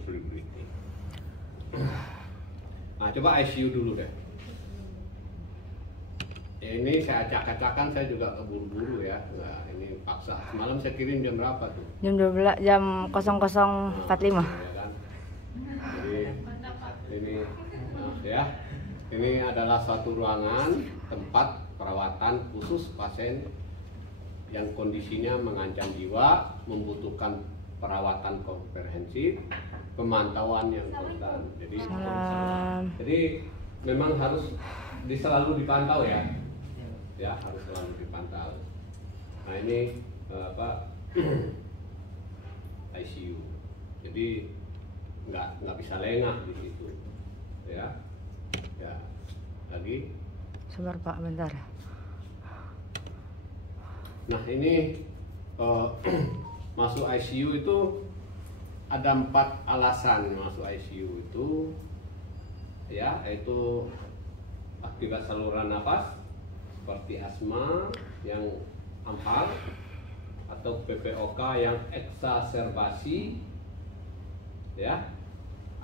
mostly breathing. Nah, coba ICU dulu deh. Ini saya acak-acakan, saya juga keburu-buru ya. Nah, ini paksa. Semalam saya kirim jam berapa tuh? Jam 12, jam 00.45. Ya kan? Jadi ini ya. Ini adalah suatu ruangan tempat perawatan khusus pasien yang kondisinya mengancam jiwa, membutuhkan perawatan komprehensif, pemantauan yang konstan. Jadi memang harus selalu dipantau ya. Ya, harus selalu dipantau. Nah, ini ICU. Jadi nggak bisa lengah di situ. Ya. Ya. Lagi. Sabar Pak, bentar. Nah, ini masuk ICU itu ada 4 alasan masuk ICU itu, ya, yaitu akibat saluran nafas seperti asma yang ampal atau PPOK yang eksaserbasi, ya,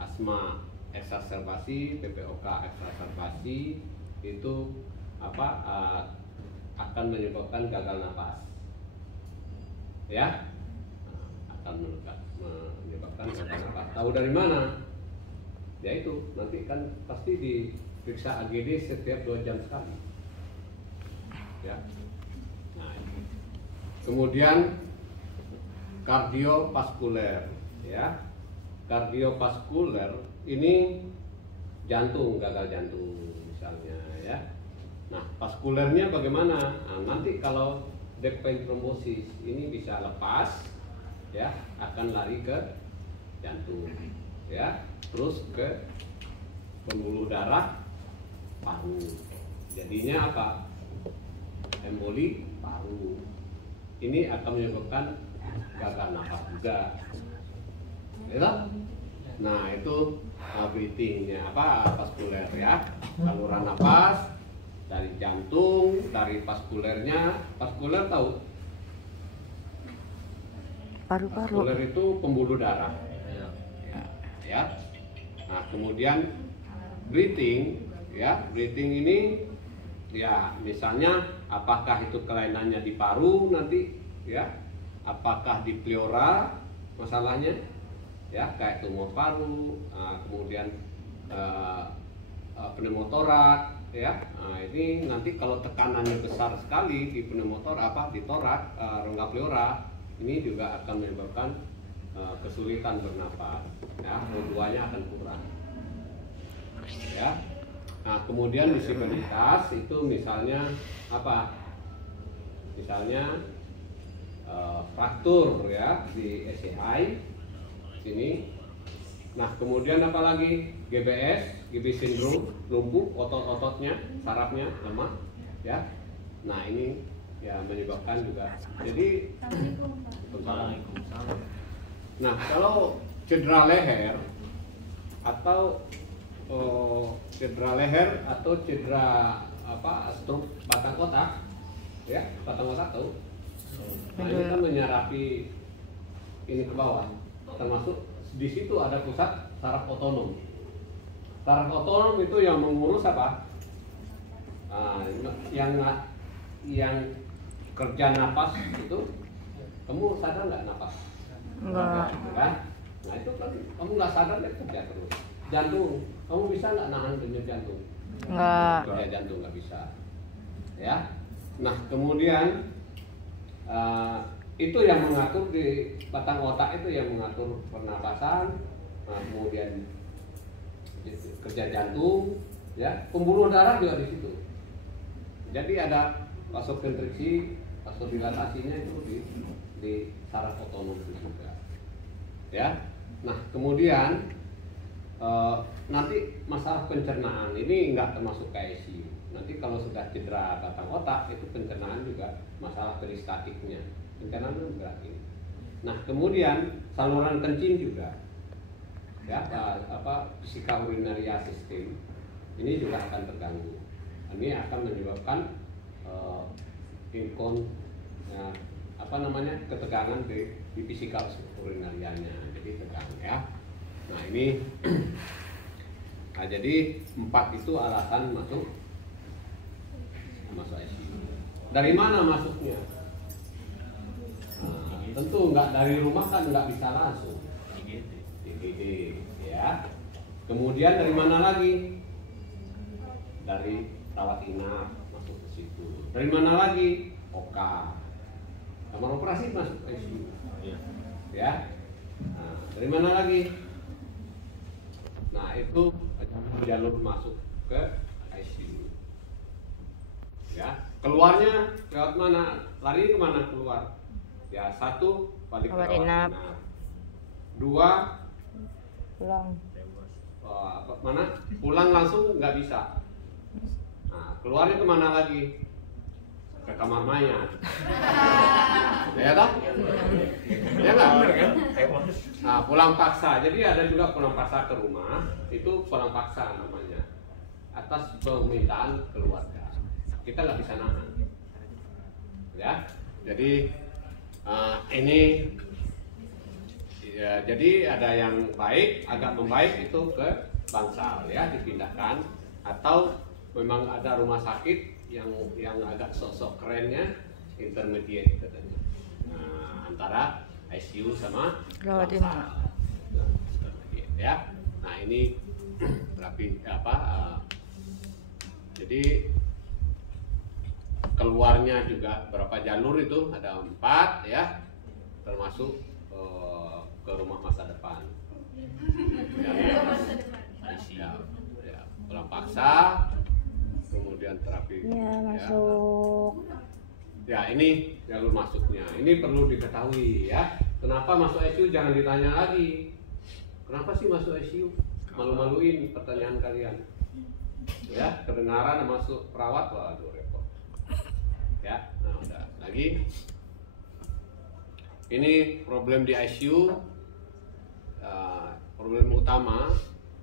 asma eksaserbasi, PPOK eksaserbasi itu akan menyebabkan gagal napas, ya, akan menyebabkan gagal napas. Tahu dari mana? Ya itu nanti kan pasti diperiksa AGD setiap 2 jam sekali, ya. Nah, kemudian kardiovaskuler, ya, kardiovaskuler ini jantung, gagal jantung misalnya, ya. Nah, vaskulernya bagaimana? Nah, nanti kalau deep vein thrombosis ini bisa lepas, ya, akan lari ke jantung, ya, terus ke pembuluh darah paru. Jadinya apa? Emboli paru. Ini akan menyebabkan gagal nafas juga, ya. Nah, itu breathingnya vaskuler, ya, saluran nafas dari jantung, dari vaskulernya. Vaskuler tahu? Paru-paru. Vaskuler itu pembuluh darah, ya. Nah, kemudian breathing, ya, breathing ini, ya, misalnya apakah itu kelainannya di paru nanti, ya, apakah di pleura masalahnya, ya, kayak tumor paru, kemudian pneumotorak, ya. Nah, ini nanti kalau tekanannya besar sekali di pneumotorak, di torak, rongga pleura, ini juga akan menyebabkan kesulitan bernapas, ya, O2-nya akan kurang, ya. Nah, kemudian disabilitas itu misalnya apa? Misalnya fraktur, ya, di SCI sini. Nah, kemudian apalagi GBS, GB syndrome, lumpuh otot-ototnya, sarafnya lemah, ya. Nah, ini ya menyebabkan juga. Jadi, nah, kalau cedera leher atau cedera stroke batang otak, ya, batang otak tahu? Nah, ini kan menyarapi ini ke bawah, termasuk di situ ada pusat saraf otonom. Saraf otonom itu yang mengurus apa? Yang kerja napas itu, kamu sadar nggak napas? Enggak. Kan? Nah, itu kan kamu nggak sadar, ya, kerja terus. Jantung, kamu bisa nggak nahan denyut jantung? Enggak. Kerja jantung nggak bisa, ya. Nah, kemudian itu yang mengatur di batang otak, itu yang mengatur pernapasan. Nah, kemudian kerja jantung, ya, pembuluh darah juga di situ. Jadi ada vasokonstriksi, vasodilatasinya itu di saraf otonom itu juga, ya. Nah, kemudian nanti masalah pencernaan ini nggak termasuk ICU. Nanti kalau sudah cedera batang otak itu pencernaan juga masalah peristatiknya, pencernaan berakhir. Nah, kemudian saluran kencing juga, ya, vesika urinaria sistem ini juga akan terganggu. Ini akan menyebabkan ketegangan di vesika urinarianya, jadi tegang, ya. Nah ini, nah jadi 4 itu alasan masuk ICU. Dari mana masuknya? Nah, tentu nggak dari rumah kan nggak bisa langsung. IGD, ya. Kemudian dari mana lagi? Dari rawat inap masuk ke situ. Dari mana lagi? OKA. Kamar operasi masuk ICU. Ya. Nah, dari mana lagi? Nah, itu jalur masuk ke ICU. Ya, keluarnya lewat mana? Lari kemana keluar? Ya, 1 balik ke Rawat rawat inap. inap. 2 Pulang. mana? Pulang langsung nggak bisa. Nah, keluarnya kemana lagi? Ke kamar mayat. Ya tak? Ya nggak benar kan? Nah, pulang paksa. Jadi ada juga pulang paksa ke rumah. Itu pulang paksa namanya. Atas permintaan keluarga. Kita nggak bisa nahan. Ya. Jadi ini ya, jadi ada yang baik, agak membaik itu ke Bangsal ya, dipindahkan, atau memang ada rumah sakit yang agak sok-sok kerennya intermediate katanya. Nah, antara ICU sama Rawat Bangsal. inap. Nah, intermediate ya. Nah, ini berarti jadi keluarnya juga berapa jalur itu, ada 4 ya, termasuk ke rumah masa depan. Ya, pulang paksa, kemudian terapi. Ya, masuk. Ya, ini jalur masuknya. Ini perlu diketahui ya. Kenapa masuk ICU? Jangan ditanya lagi. Kenapa sih masuk ICU? Malu-maluin pertanyaan kalian. Ya, kedengaran masuk perawat, waduh repot. Ya, nah udah lagi. Ini problem di ICU. Problem utama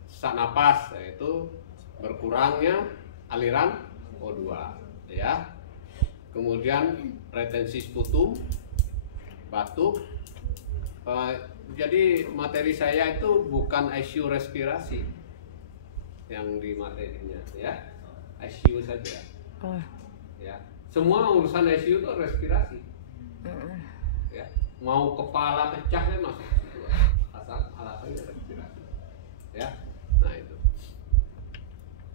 sesak napas, yaitu berkurangnya aliran O2 ya. Kemudian retensi sputum, batuk. Jadi materi saya itu bukan ICU respirasi yang di materinya ya, ICU saja Oh. ya. Semua urusan ICU itu respirasi ya. Mau kepala pecah kan masuk situ, asal alasannya respirasi ya. Nah itu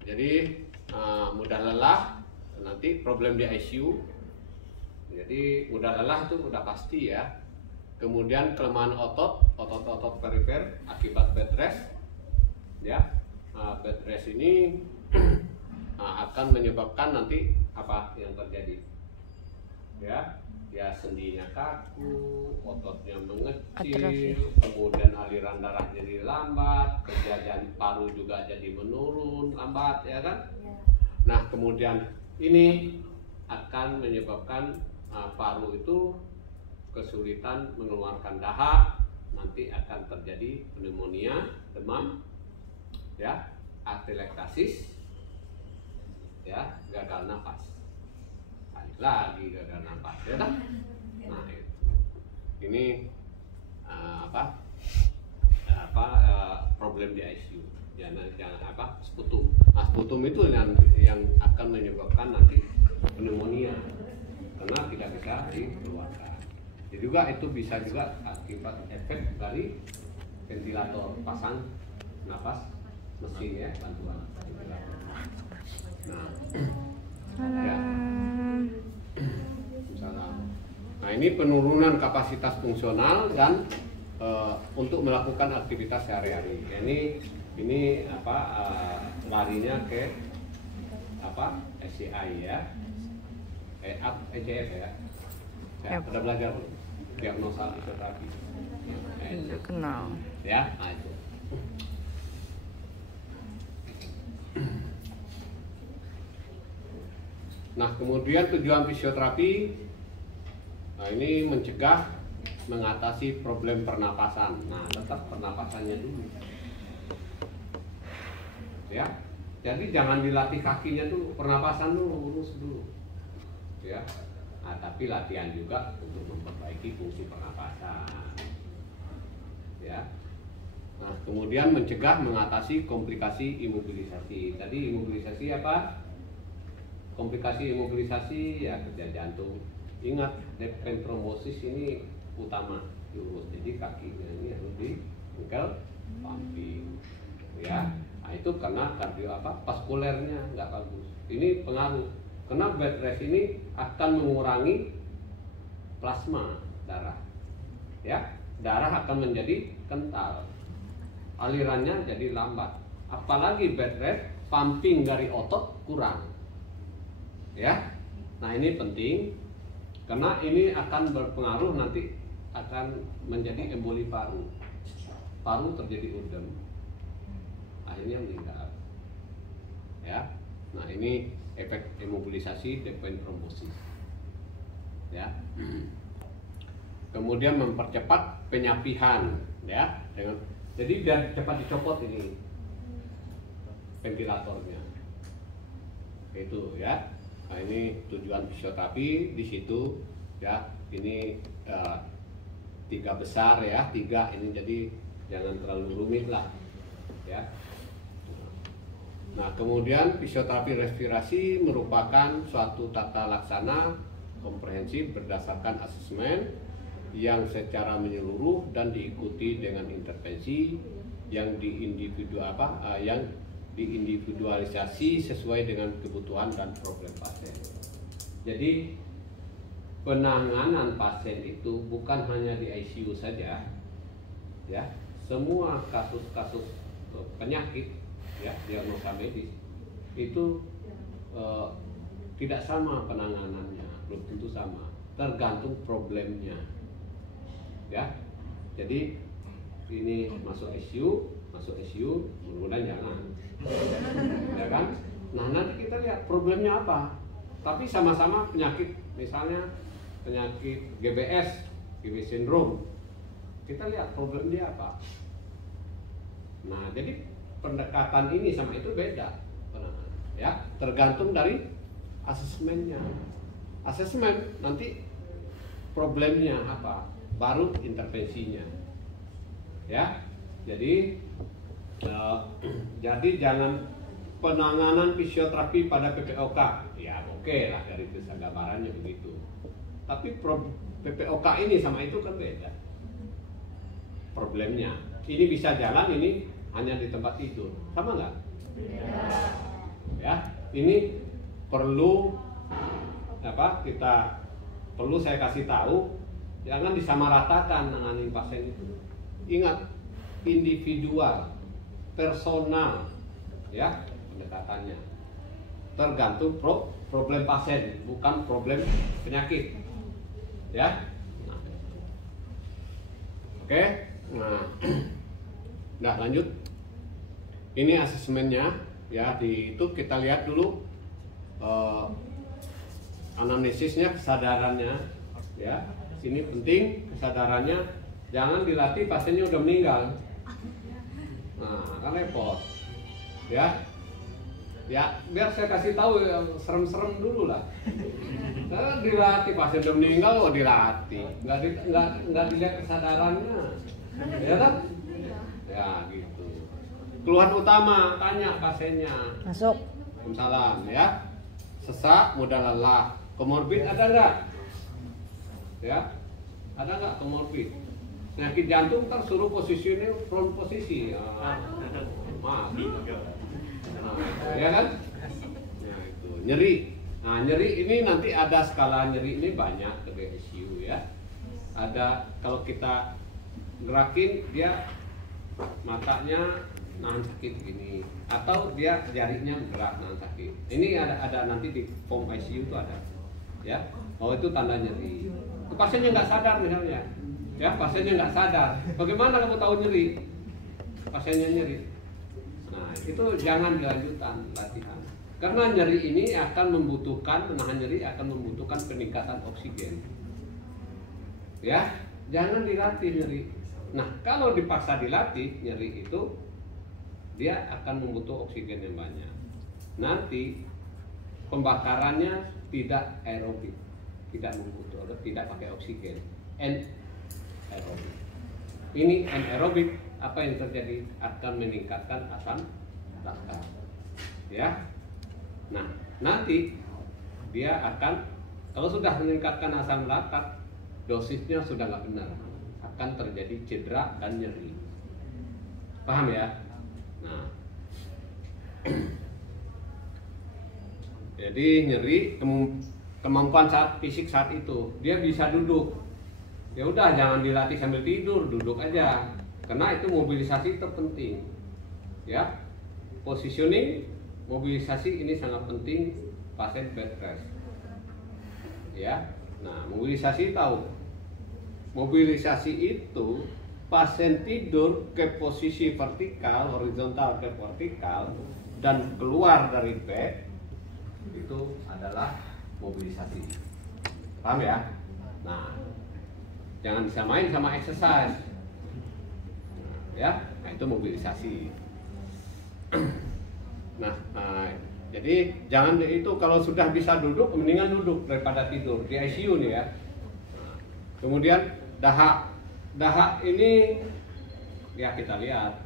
jadi mudah lelah, nanti problem di ICU. Jadi mudah lelah itu udah pasti ya. Kemudian kelemahan otot perifer akibat bed rest ya. Bed rest ini akan menyebabkan nanti apa yang terjadi ya. Ya, sendinya kaku, ototnya mengecil, Atrofi. kemudian aliran darah jadi lambat, kerja paru juga jadi menurun lambat ya kan. Nah, kemudian ini akan menyebabkan paru itu kesulitan mengeluarkan dahak, nanti akan terjadi pneumonia, demam, ya, atelektasis, ya, gagal napas, lagi gagal napas, ya kan? Nah, ini problem di ICU. Jangan sputum. Nah, sputum itu yang akan menyebabkan nanti pneumonia karena tidak bisa dikeluarkan. Jadi juga itu bisa juga akibat efek dari ventilator pasang napas mesin ya, bantuan ventilator. Nah, ya. Misalnya, nah ini penurunan kapasitas fungsional dan untuk melakukan aktivitas sehari-hari. Ini larinya ke SCI ya, ECF ya. Ya, sudah belajar belum? Diagnosa fisioterapi. Tidak kenal. Ya, nah itu. Nah, kemudian tujuan fisioterapi, nah ini mencegah, mengatasi problem pernapasan. Nah, tetap pernapasannya dulu. Ya, jadi jangan dilatih kakinya dulu, pernapasan dulu, urus dulu. Ya, nah, tapi latihan juga untuk memperbaiki fungsi pernapasan. Ya, nah kemudian mencegah mengatasi komplikasi imobilisasi. Tadi imobilisasi apa? Komplikasi imobilisasi ya kerja jantung. Ingat, depen trombosis ini utama diurus. Jadi kakinya ini harus di bengkel pumping, ya. Nah, itu karena vaskulernya nggak bagus. Ini pengaruh. Karena bed rest ini akan mengurangi plasma darah, ya. Darah akan menjadi kental, alirannya jadi lambat. Apalagi bed rest, pumping dari otot kurang, ya. Nah, ini penting karena ini akan berpengaruh nanti akan menjadi emboli paru. Paru terjadi udem, akhirnya meninggal, ya. Nah, ini efek imobilisasi depen trombosis, ya. Kemudian mempercepat penyapihan, ya. Jadi biar cepat dicopot ini ventilatornya, itu ya. Nah, ini tujuan fisioterapi di situ, ya. Ini 3 besar ya, 3 ini, jadi jangan terlalu rumit lah, ya. Nah, kemudian fisioterapi respirasi merupakan suatu tata laksana komprehensif berdasarkan asesmen yang secara menyeluruh dan diikuti dengan intervensi yang yang diindividualisasi sesuai dengan kebutuhan dan problem pasien. Jadi penanganan pasien itu bukan hanya di ICU saja, ya. Semua kasus-kasus penyakit, ya, diagnosa medis itu tidak sama penanganannya, belum tentu sama, tergantung problemnya, ya. Jadi ini masuk ICU, mudah-mudahan jangan, ya kan? Nah, nanti kita lihat problemnya apa, tapi sama-sama penyakit, misalnya penyakit GBS, GBS syndrome, kita lihat problem dia apa. Nah, jadi pendekatan ini sama itu beda, ya, tergantung dari asesmennya. Asesmen nanti problemnya apa, baru intervensinya, ya. Jadi jangan penanganan fisioterapi pada PPOK, ya oke lah, dari itu gambarannya begitu. Tapi PPOK ini sama itu kan beda problemnya. Ini bisa jalan, ini hanya di tempat tidur, sama nggak? Ya, ini perlu saya kasih tahu, jangan disamaratakan menangani pasien itu. Ingat, individual, personal, ya, pendekatannya. Tergantung problem pasien, bukan problem penyakit, ya. Nah. Oke, nah lanjut. Ini asesmennya, ya. Itu kita lihat dulu anamnesisnya, kesadarannya, ya. Sini penting kesadarannya, jangan dilatih pasiennya udah meninggal. Nah, kan repot, ya. Ya, biar saya kasih tahu yang serem-serem dulu lah. Nah, dilatih pasien udah meninggal, dilatih, nggak dilihat kesadarannya, ya kan? Ya gitu. Keluhan utama, tanya pasiennya. Masuk. Salam, ya. Sesak, mudah lelah. Komorbid ada nggak? Ya, ada nggak komorbid? Penyakit jantung ntar suruh posisinya front posisi. Mati. Ya kan? Nah, itu nyeri. Nah, nyeri ini nanti ada skala nyeri ini banyak ke ICU, ya. Ada kalau kita gerakin dia matanya nahan sakit gini, atau dia jarinya gerak nahan sakit. Ini ada nanti di form ICU itu ada, ya. Oh, itu tanda nyeri. Itu pasiennya nggak sadar misalnya, ya, pasiennya nggak sadar. Bagaimana kamu tahu nyeri? Pasiennya nyeri. Nah, itu jangan dilanjutkan latihan. Karena nyeri ini akan membutuhkan, menahan nyeri akan membutuhkan peningkatan oksigen. Ya, jangan dilatih nyeri. Nah, kalau dipaksa dilatih nyeri itu, dia akan membutuhkan oksigen yang banyak. Nanti pembakarannya tidak aerobik, tidak pakai oksigen, anaerobik. ini anaerobik, apa yang terjadi? Akan meningkatkan asam laktat. Ya. Nah, nanti dia akan, kalau sudah meningkatkan asam laktat, dosisnya sudah nggak benar, akan terjadi cedera dan nyeri. Paham ya? Nah, jadi nyeri, kemampuan fisik saat itu, dia bisa duduk. Ya udah, jangan dilatih sambil tidur, duduk aja. Karena itu mobilisasi terpenting. Ya, positioning, mobilisasi ini sangat penting pasien bed rest. Ya, nah mobilisasi tahu. Mobilisasi itu pasien tidur ke posisi vertikal, horizontal ke vertikal, dan keluar dari bed, itu adalah mobilisasi. Paham ya? Nah, jangan disamain sama exercise. Ya, nah itu mobilisasi. Nah, jadi jangan itu, kalau sudah bisa duduk, mendingan duduk daripada tidur di ICU nih ya. Nah, kemudian dahak ini ya kita lihat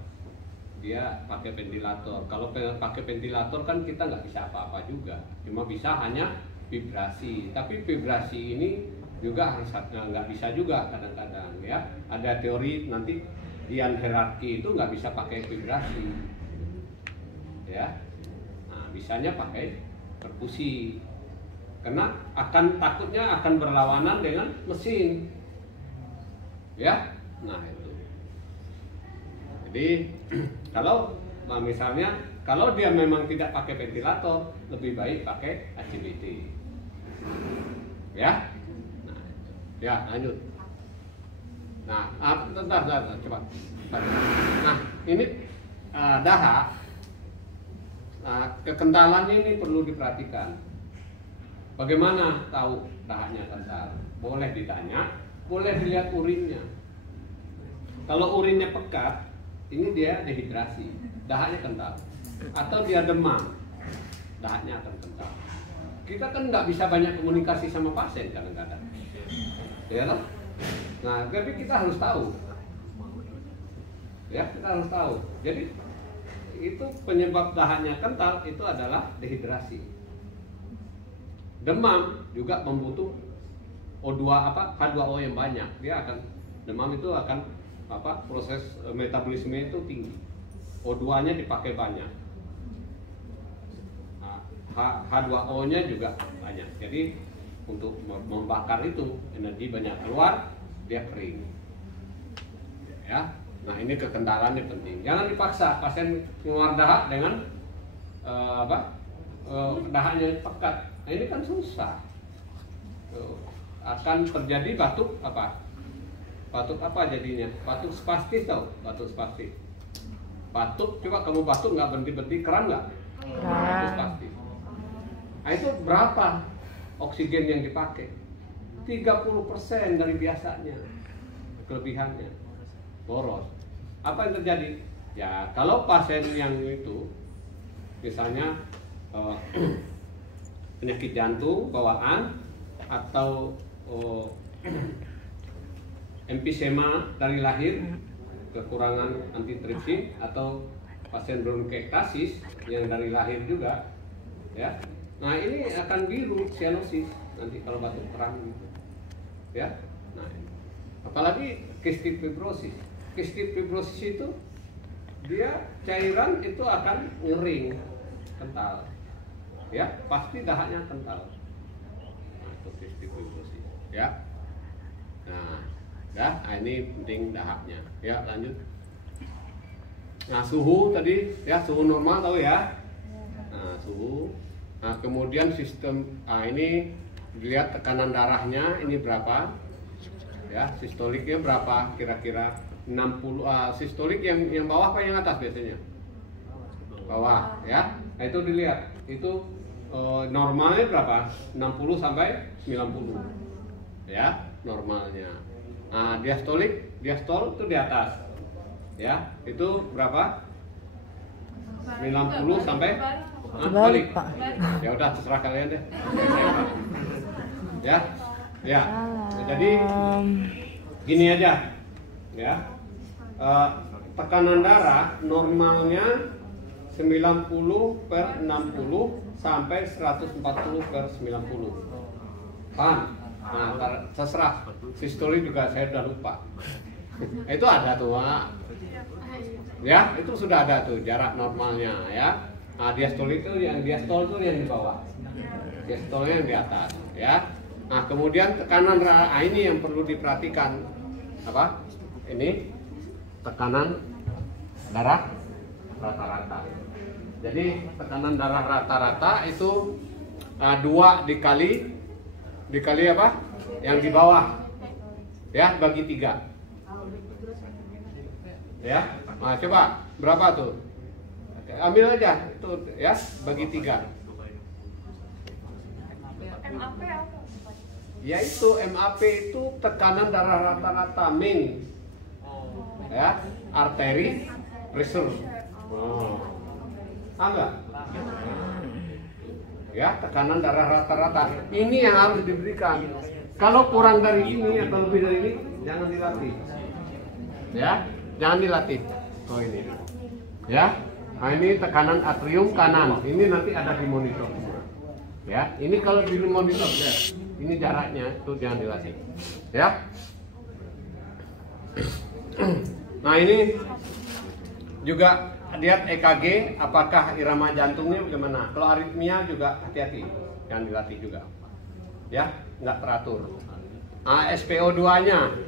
dia pakai ventilator. Kalau pakai ventilator kan kita nggak bisa apa-apa juga, cuma bisa hanya vibrasi. Tapi vibrasi ini juga nggak bisa juga kadang-kadang ya. Ada teori nanti Dian hierarki itu nggak bisa pakai vibrasi, ya. Nah, bisanya pakai perkusi, karena takutnya akan berlawanan dengan mesin, ya. Nah itu. Jadi kalau misalnya kalau dia memang tidak pakai ventilator, lebih baik pakai ACBT, ya. Nah, ya lanjut. Nah, bentar, coba. Nah, ini dahak. Nah, kekentalannya ini perlu diperhatikan. Bagaimana tahu dahaknya kental? Boleh ditanya, boleh dilihat urinnya. Kalau urinnya pekat, ini dia dehidrasi, dahaknya kental. Atau dia demam, dahaknya akan kental. Kita kan nggak bisa banyak komunikasi sama pasien kadang-kadang, ya kan? Nah, tapi kita harus tahu, ya kita harus tahu. Jadi itu penyebab dahaknya kental itu adalah dehidrasi. Demam juga membutuh H2O yang banyak. Dia akan demam itu akan proses metabolisme itu tinggi. O2-nya dipakai banyak. Nah, H2O-nya juga banyak. Jadi untuk membakar itu energi banyak keluar, dia kering. Ya. Nah, ini kekentalannya penting. Jangan dipaksa pasien keluar dahak dengan dahaknya pekat. Nah, ini kan susah. Akan terjadi batuk apa? Batuk apa jadinya? Batuk spastis tau? Batuk spastis. Batuk, coba kamu batuk nggak berhenti-berhenti, kram nggak? Batuk spastis. Nah, itu berapa oksigen yang dipakai? 30% dari biasanya. Kelebihannya boros. Apa yang terjadi? Ya, kalau pasien yang itu misalnya penyakit jantung bawaan atau emfisema dari lahir, kekurangan antitripsin, atau pasien bronkiektasis yang dari lahir juga, ya. Nah, ini akan biru sianosis nanti kalau batuk kram gitu, ya. Nah, apalagi cystic fibrosis. Cystic fibrosis itu dia cairan itu akan ngering, kental, ya, pasti dahaknya kental. Nah, itu cystic fibrosis, ya. Nah, ini penting dahaknya. Ya, lanjut. Nah, suhu tadi, ya, suhu normal tahu ya. Nah, suhu. Nah, kemudian sistem, ini dilihat tekanan darahnya ini berapa, ya, sistoliknya berapa, kira-kira 60. Sistolik yang bawah apa yang atas biasanya? Bawah, ya. Nah, itu dilihat, itu normalnya berapa? 60 sampai 90, ya, normalnya. Nah, diastol itu di atas, ya, itu berapa? 90 sampai balik. Ya udah, terserah kalian deh. Ya, ya. Jadi gini aja, ya. tekanan darah normalnya 90/60 sampai 140/90. Paham? Nah, terserah. Sistoli juga saya udah lupa. Itu ada tuh, Pak. Ya, itu sudah ada tuh jarak normalnya ya. Nah, diastol itu yang di bawah. Diastolnya yang di atas ya. Nah, kemudian tekanan darah ini yang perlu diperhatikan apa? Ini tekanan darah rata-rata. Jadi tekanan darah rata-rata itu 2 dikali apa? Yang di bawah ya, bagi 3 ya. Nah, coba berapa tuh? Ambil aja itu ya, bagi 3. MAP apa? Ya itu MAP itu tekanan darah rata-rata min ya, arteri pressure. Oh. Enggak? Ya, tekanan darah rata-rata. Ini yang harus diberikan. Kalau kurang dari ini atau lebih dari ini, jangan dilatih. Ya, jangan dilatih. Oh ini. Ya. Nah, ini tekanan atrium kanan. Ini nanti ada di monitor semua. Ya, ini kalau di monitor ya, ini jaraknya itu jangan dilatih. Ya. Nah, ini juga lihat EKG apakah irama jantungnya bagaimana. Kalau aritmia juga hati-hati, jangan dilatih juga. Ya, nggak teratur. Nah, SPO2-nya.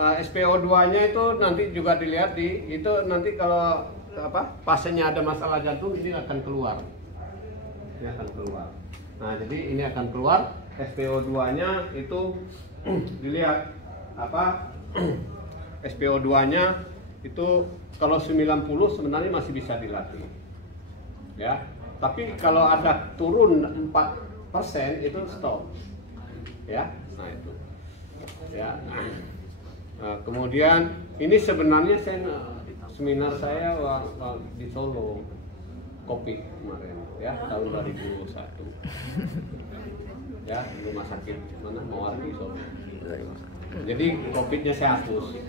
SPO2-nya itu nanti juga dilihat itu nanti kalau apa? Pasiennya ada masalah jantung ini akan keluar. Ini akan keluar. Nah, jadi ini akan keluar SPO2-nya itu dilihat apa? SPO2-nya itu kalau 90 sebenarnya masih bisa dilatih. Ya. Tapi kalau ada turun 4% itu stop. Ya. Nah, itu. Ya. Nah, kemudian ini sebenarnya seminar saya di Solo COVID kemarin ya, tahun 2001. Ya, di rumah sakit mana Mawardi Solo. Jadi COVID-nya saya hapus.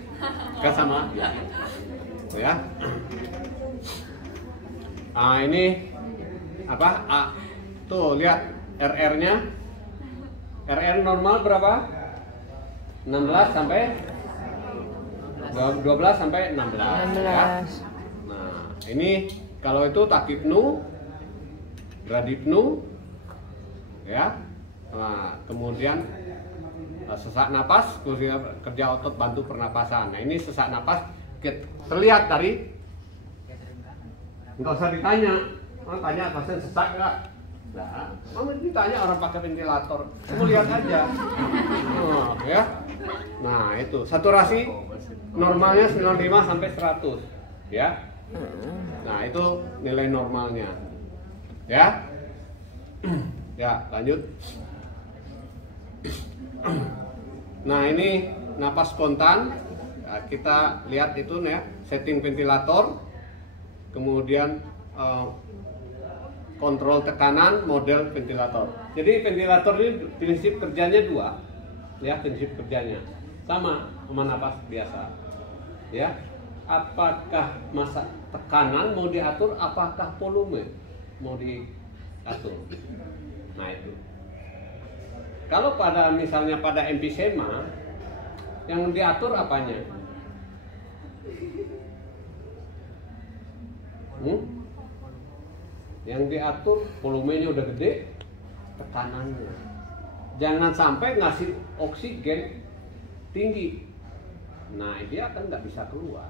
Kan sama? Ya. Ah, ini apa? Tuh lihat RR-nya. RR normal berapa? 16 sampai 12 sampai 16. Ya. Nah, ini kalau itu takipnu, bradipnu, ya. Nah, kemudian sesak napas, kerja otot bantu pernapasan. Nah, ini sesak napas terlihat dari, nggak usah ditanya, tanya pasien sesak nggak? Nah, kamu ditanya orang pakai ventilator, kamu lihat aja. Oh, ya. Nah, itu saturasi normalnya 95 sampai 100, ya. Nah, itu nilai normalnya, ya. Ya, lanjut. Nah, ini napas spontan. Nah, kita lihat itu ya, setting ventilator, kemudian kontrol tekanan, model ventilator. Jadi ventilator ini prinsip kerjanya 2, ya, prinsip kerjanya sama napas biasa, ya. Apakah masa tekanan mau diatur, apakah volume mau diatur. Nah, itu. Kalau pada misalnya pada emfisema yang diatur apanya? Yang diatur volumenya udah gede, tekanannya. Jangan sampai ngasih oksigen tinggi. Nah, dia akan nggak bisa keluar.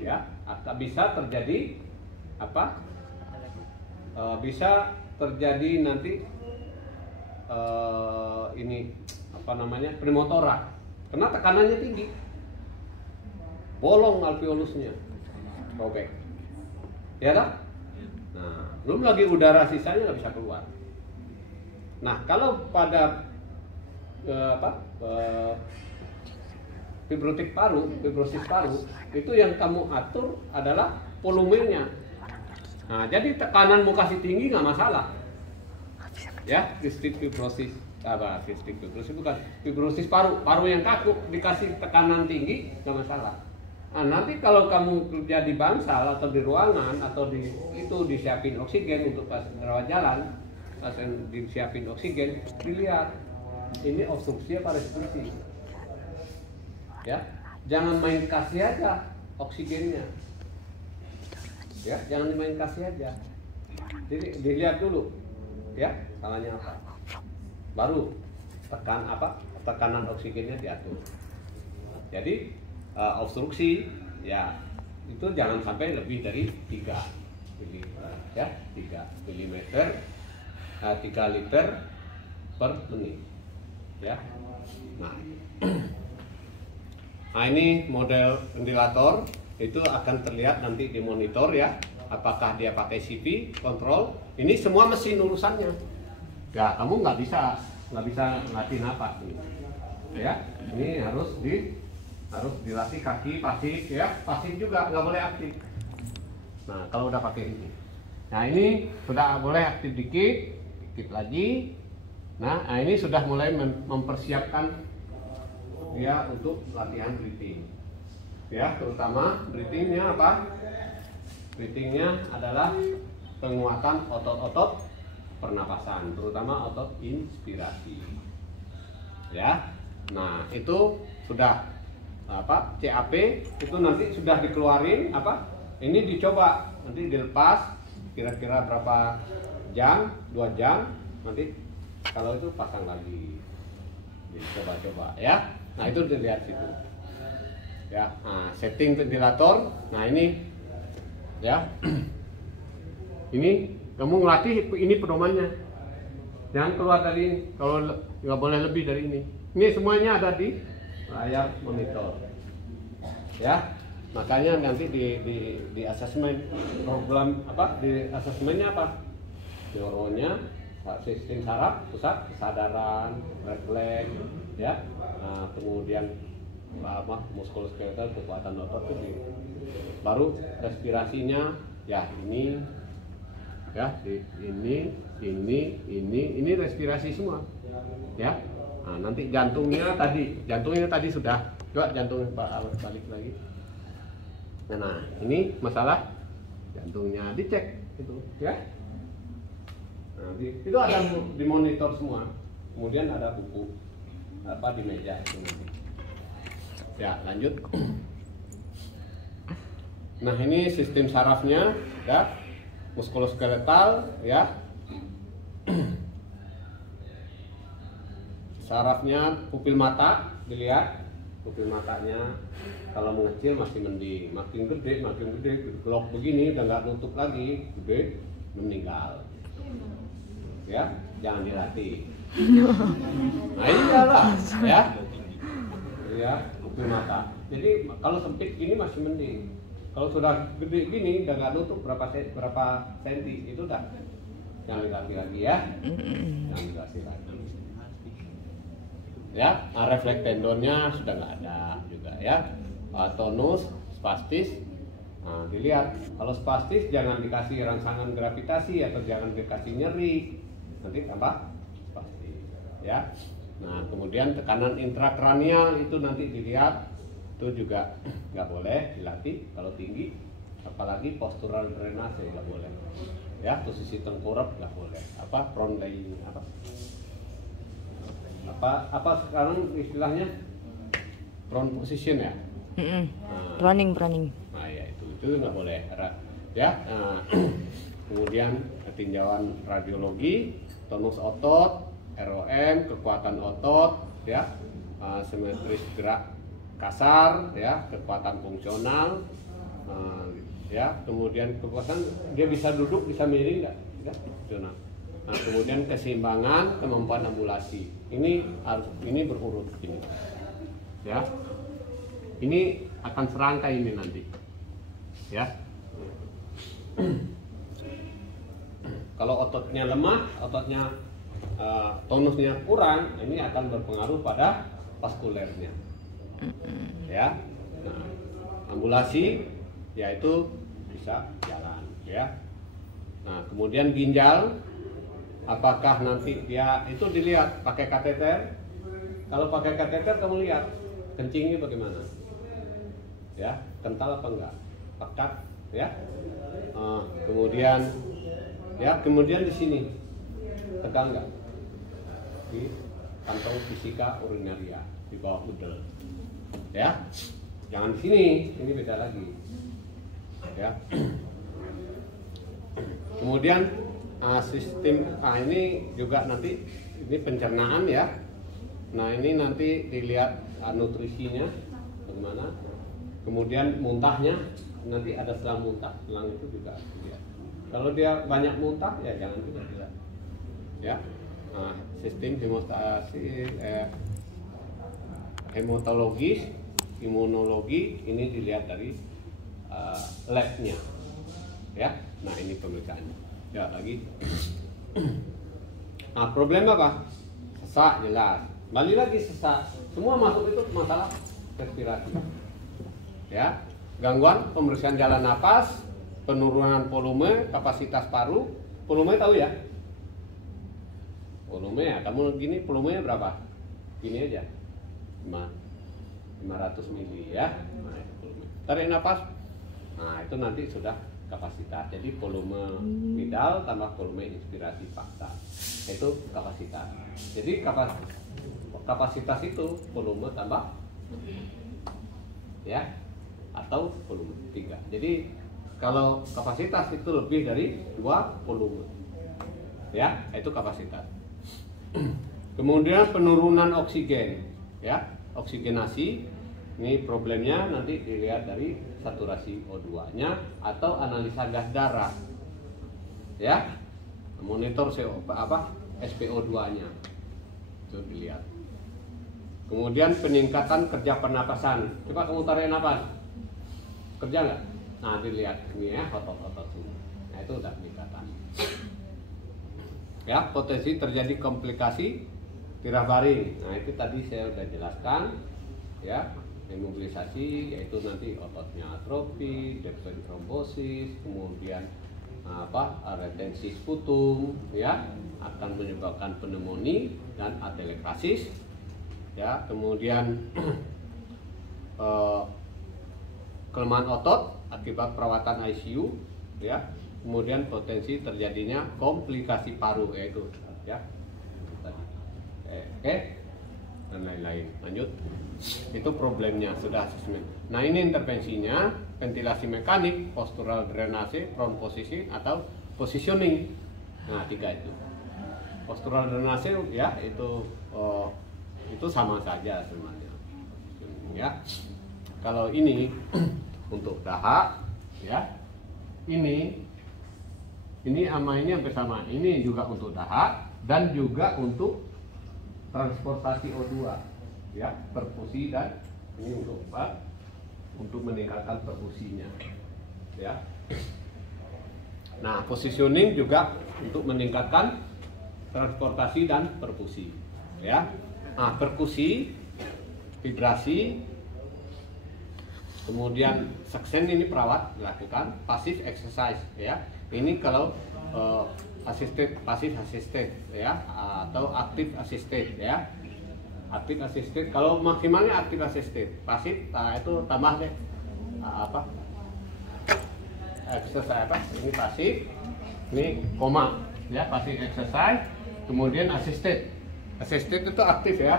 Ya, akan bisa terjadi apa? Bisa terjadi nanti ini apa namanya, pneumotorak, karena tekanannya tinggi, bolong alveolusnya, robek, ya dah. Nah, belum lagi udara sisanya nggak bisa keluar. Nah, kalau pada fibrosis paru itu yang kamu atur adalah volumenya. Nah, jadi tekanan mau kasih tinggi nggak masalah. Ya, cystic fibrosis Sistik fibrosis bukan fibrosis paru yang kaku, dikasih tekanan tinggi nggak masalah. Nah, nanti kalau kamu kerja di bangsal atau di ruangan atau itu disiapin oksigen untuk pas rawat jalan, pasien disiapin oksigen, dilihat ini obstruksi apa restriksi. Ya, jangan main kasih aja oksigennya. Ya, jangan main kasih aja. Jadi dilihat dulu, ya salahnya apa. Baru tekanan oksigennya diatur. Jadi obstruksi ya itu jangan sampai lebih dari 3 mm, ya 3 mm, 3 liter per menit, ya. Nah ini model ventilator itu akan terlihat nanti di monitor ya, apakah dia pakai CV kontrol. Ini semua mesin urusannya. Ya, kamu nggak bisa ngelatih napas nih. Ya, ini harus dilatih kaki pasif ya, pasif juga nggak boleh aktif. Nah, kalau udah pakai ini, nah ini sudah boleh aktif dikit lagi. Nah, ini sudah mulai mempersiapkan ya untuk latihan breathing. Ya, terutama breathingnya apa? Breathingnya adalah penguatan otot-otot pernapasan, terutama otot inspirasi. Ya, nah itu sudah CAP itu nanti sudah dikeluarin ini dicoba nanti dilepas kira-kira berapa jam, 2 jam nanti kalau itu pasang lagi, dicoba-coba ya. Nah itu dilihat situ. Ya, nah, setting ventilator. Nah ini ya, ini kamu ngelatih ini pedomannya. Jangan keluar dari ini. Kalau nggak boleh lebih dari ini. Ini semuanya ada di layar monitor. Ya, makanya nanti di asesmen program di asesmennya neuronnya, sistem saraf, pusat kesadaran, refleks, ya. Nah, kemudian muskuloskeletal, kekuatan otot itu baru respirasinya ya ini. Ya, ini respirasi semua. Ya. Nah, nanti jantungnya tadi sudah. Coba jantungnya balik lagi. Nah, ini masalah jantungnya dicek itu, ya. Nah, itu ada di monitor semua. Kemudian ada buku di meja itu. Ya, lanjut. Nah, ini sistem sarafnya, ya. Muskuloskeletal ya, sarafnya pupil mata dilihat, pupil matanya kalau mengecil masih mending, makin gede gelok begini udah nggak nutup lagi, gede meninggal ya, jangan dilatih. Nah iyalah ya pupil mata. Jadi kalau sempit gini masih mending. Kalau sudah gede gini, udah nggak nutup berapa senti, itu udah jangan dikasih lagi ya, jangan dikasih lagi. Ya, refleks tendonnya sudah nggak ada juga ya. Tonus, spastis, nah, dilihat. Kalau spastis jangan dikasih rangsangan gravitasi atau jangan dikasih nyeri, nanti tambah spastis. Ya, nah kemudian tekanan intrakranial itu nanti dilihat. Itu juga nggak boleh dilatih kalau tinggi, apalagi postural drainase nggak boleh ya, posisi tengkurap nggak boleh, front laying sekarang istilahnya front position ya. Running nah ya itu nggak boleh ya. Nah, kemudian tinjauan radiologi, tonus otot, ROM, kekuatan otot ya, simetris gerak kasar ya, kekuatan fungsional ya, kemudian kekuatan dia bisa duduk, bisa miring nggak? Nah, kemudian keseimbangan, kemampuan ambulasi. Ini berurut ini ya. Ini akan serangkai ini nanti ya. Kalau ototnya lemah, tonusnya kurang, ini akan berpengaruh pada vaskulernya. Ya, nah, ambulasi yaitu bisa jalan ya. Nah kemudian ginjal apakah nanti dia itu dilihat pakai kateter. Kalau pakai kateter kamu lihat kencingnya bagaimana, ya, kental apa enggak, pekat, ya. Kemudian di sini tegang enggak di kantong fisika urinaria di bawah udel, ya. Jangan di sini, ini beda lagi, ya. Kemudian sistem ini juga nanti ini pencernaan, ya. Nah, ini nanti dilihat nutrisinya bagaimana. Kemudian muntahnya, nanti ada selang muntah, selang itu juga dilihat. Kalau dia banyak muntah, ya jangan juga dilihat, ya. Nah, sistem hematologis, imunologi ini dilihat dari labnya, ya. Nah, ini pemeriksaannya. Ya, lagi. Nah, problem apa? Sesak jelas. Balik lagi sesak. Semua masuk itu masalah respirasi. Ya. Gangguan pemeriksaan jalan napas, penurunan volume, kapasitas paru. Volume tahu ya? Volume ya, kamu gini volumenya berapa? Gini aja. 500 mili, ya. Nah, itu volume. Tarik napas. Nah, itu nanti sudah kapasitas. Jadi volume vital tambah volume inspirasi fakta. Itu kapasitas. Jadi kapasitas itu volume tambah, ya, atau volume 3. Jadi kalau kapasitas itu lebih dari 2 volume, ya, itu kapasitas. Kemudian penurunan oksigen, ya, oksigenasi. Ini problemnya nanti dilihat dari saturasi O2-nya atau analisa gas darah, ya, monitor SpO2-nya itu dilihat. Kemudian peningkatan kerja pernapasan. Coba kamu tarik napas, kerja nggak? Nah, dilihat ini, ya, otot-otot sini. Nah, itu udah peningkatan. Ya, potensi terjadi komplikasi tirah baring. Nah, itu tadi saya udah jelaskan, ya. Imobilisasi yaitu nanti ototnya atrofi, depth trombosis, kemudian retensi sputum, ya, akan menyebabkan pneumonia dan atelektasis, ya. Kemudian kelemahan otot akibat perawatan ICU, ya. Kemudian potensi terjadinya komplikasi paru, yaitu, ya, oke, dan lain-lain. Lanjut. Itu problemnya sudah asesmen. Nah, ini intervensinya ventilasi mekanik, postural drainase, prone position atau positioning. Nah, 3 itu. Postural drainase, ya, itu sama saja sebenarnya. Ya. Kalau ini untuk dahak, ya. Ini sama ini hampir sama. Ini juga untuk dahak dan juga untuk transportasi O2. Ya, perfusi, dan ini untuk meningkatkan perfusinya, ya. Nah, positioning juga untuk meningkatkan transportasi dan perfusi, ya. Nah, perkusi, vibrasi, kemudian suction ini perawat lakukan, passive exercise, ya. Ini kalau assisted, passive assisted, ya, atau active assisted, ya. Aktif assisted, kalau maksimalnya aktif assisted, pasif, nah itu tambah deh exercise ini pasif, ini koma, ya, pasif exercise, kemudian assisted itu aktif, ya,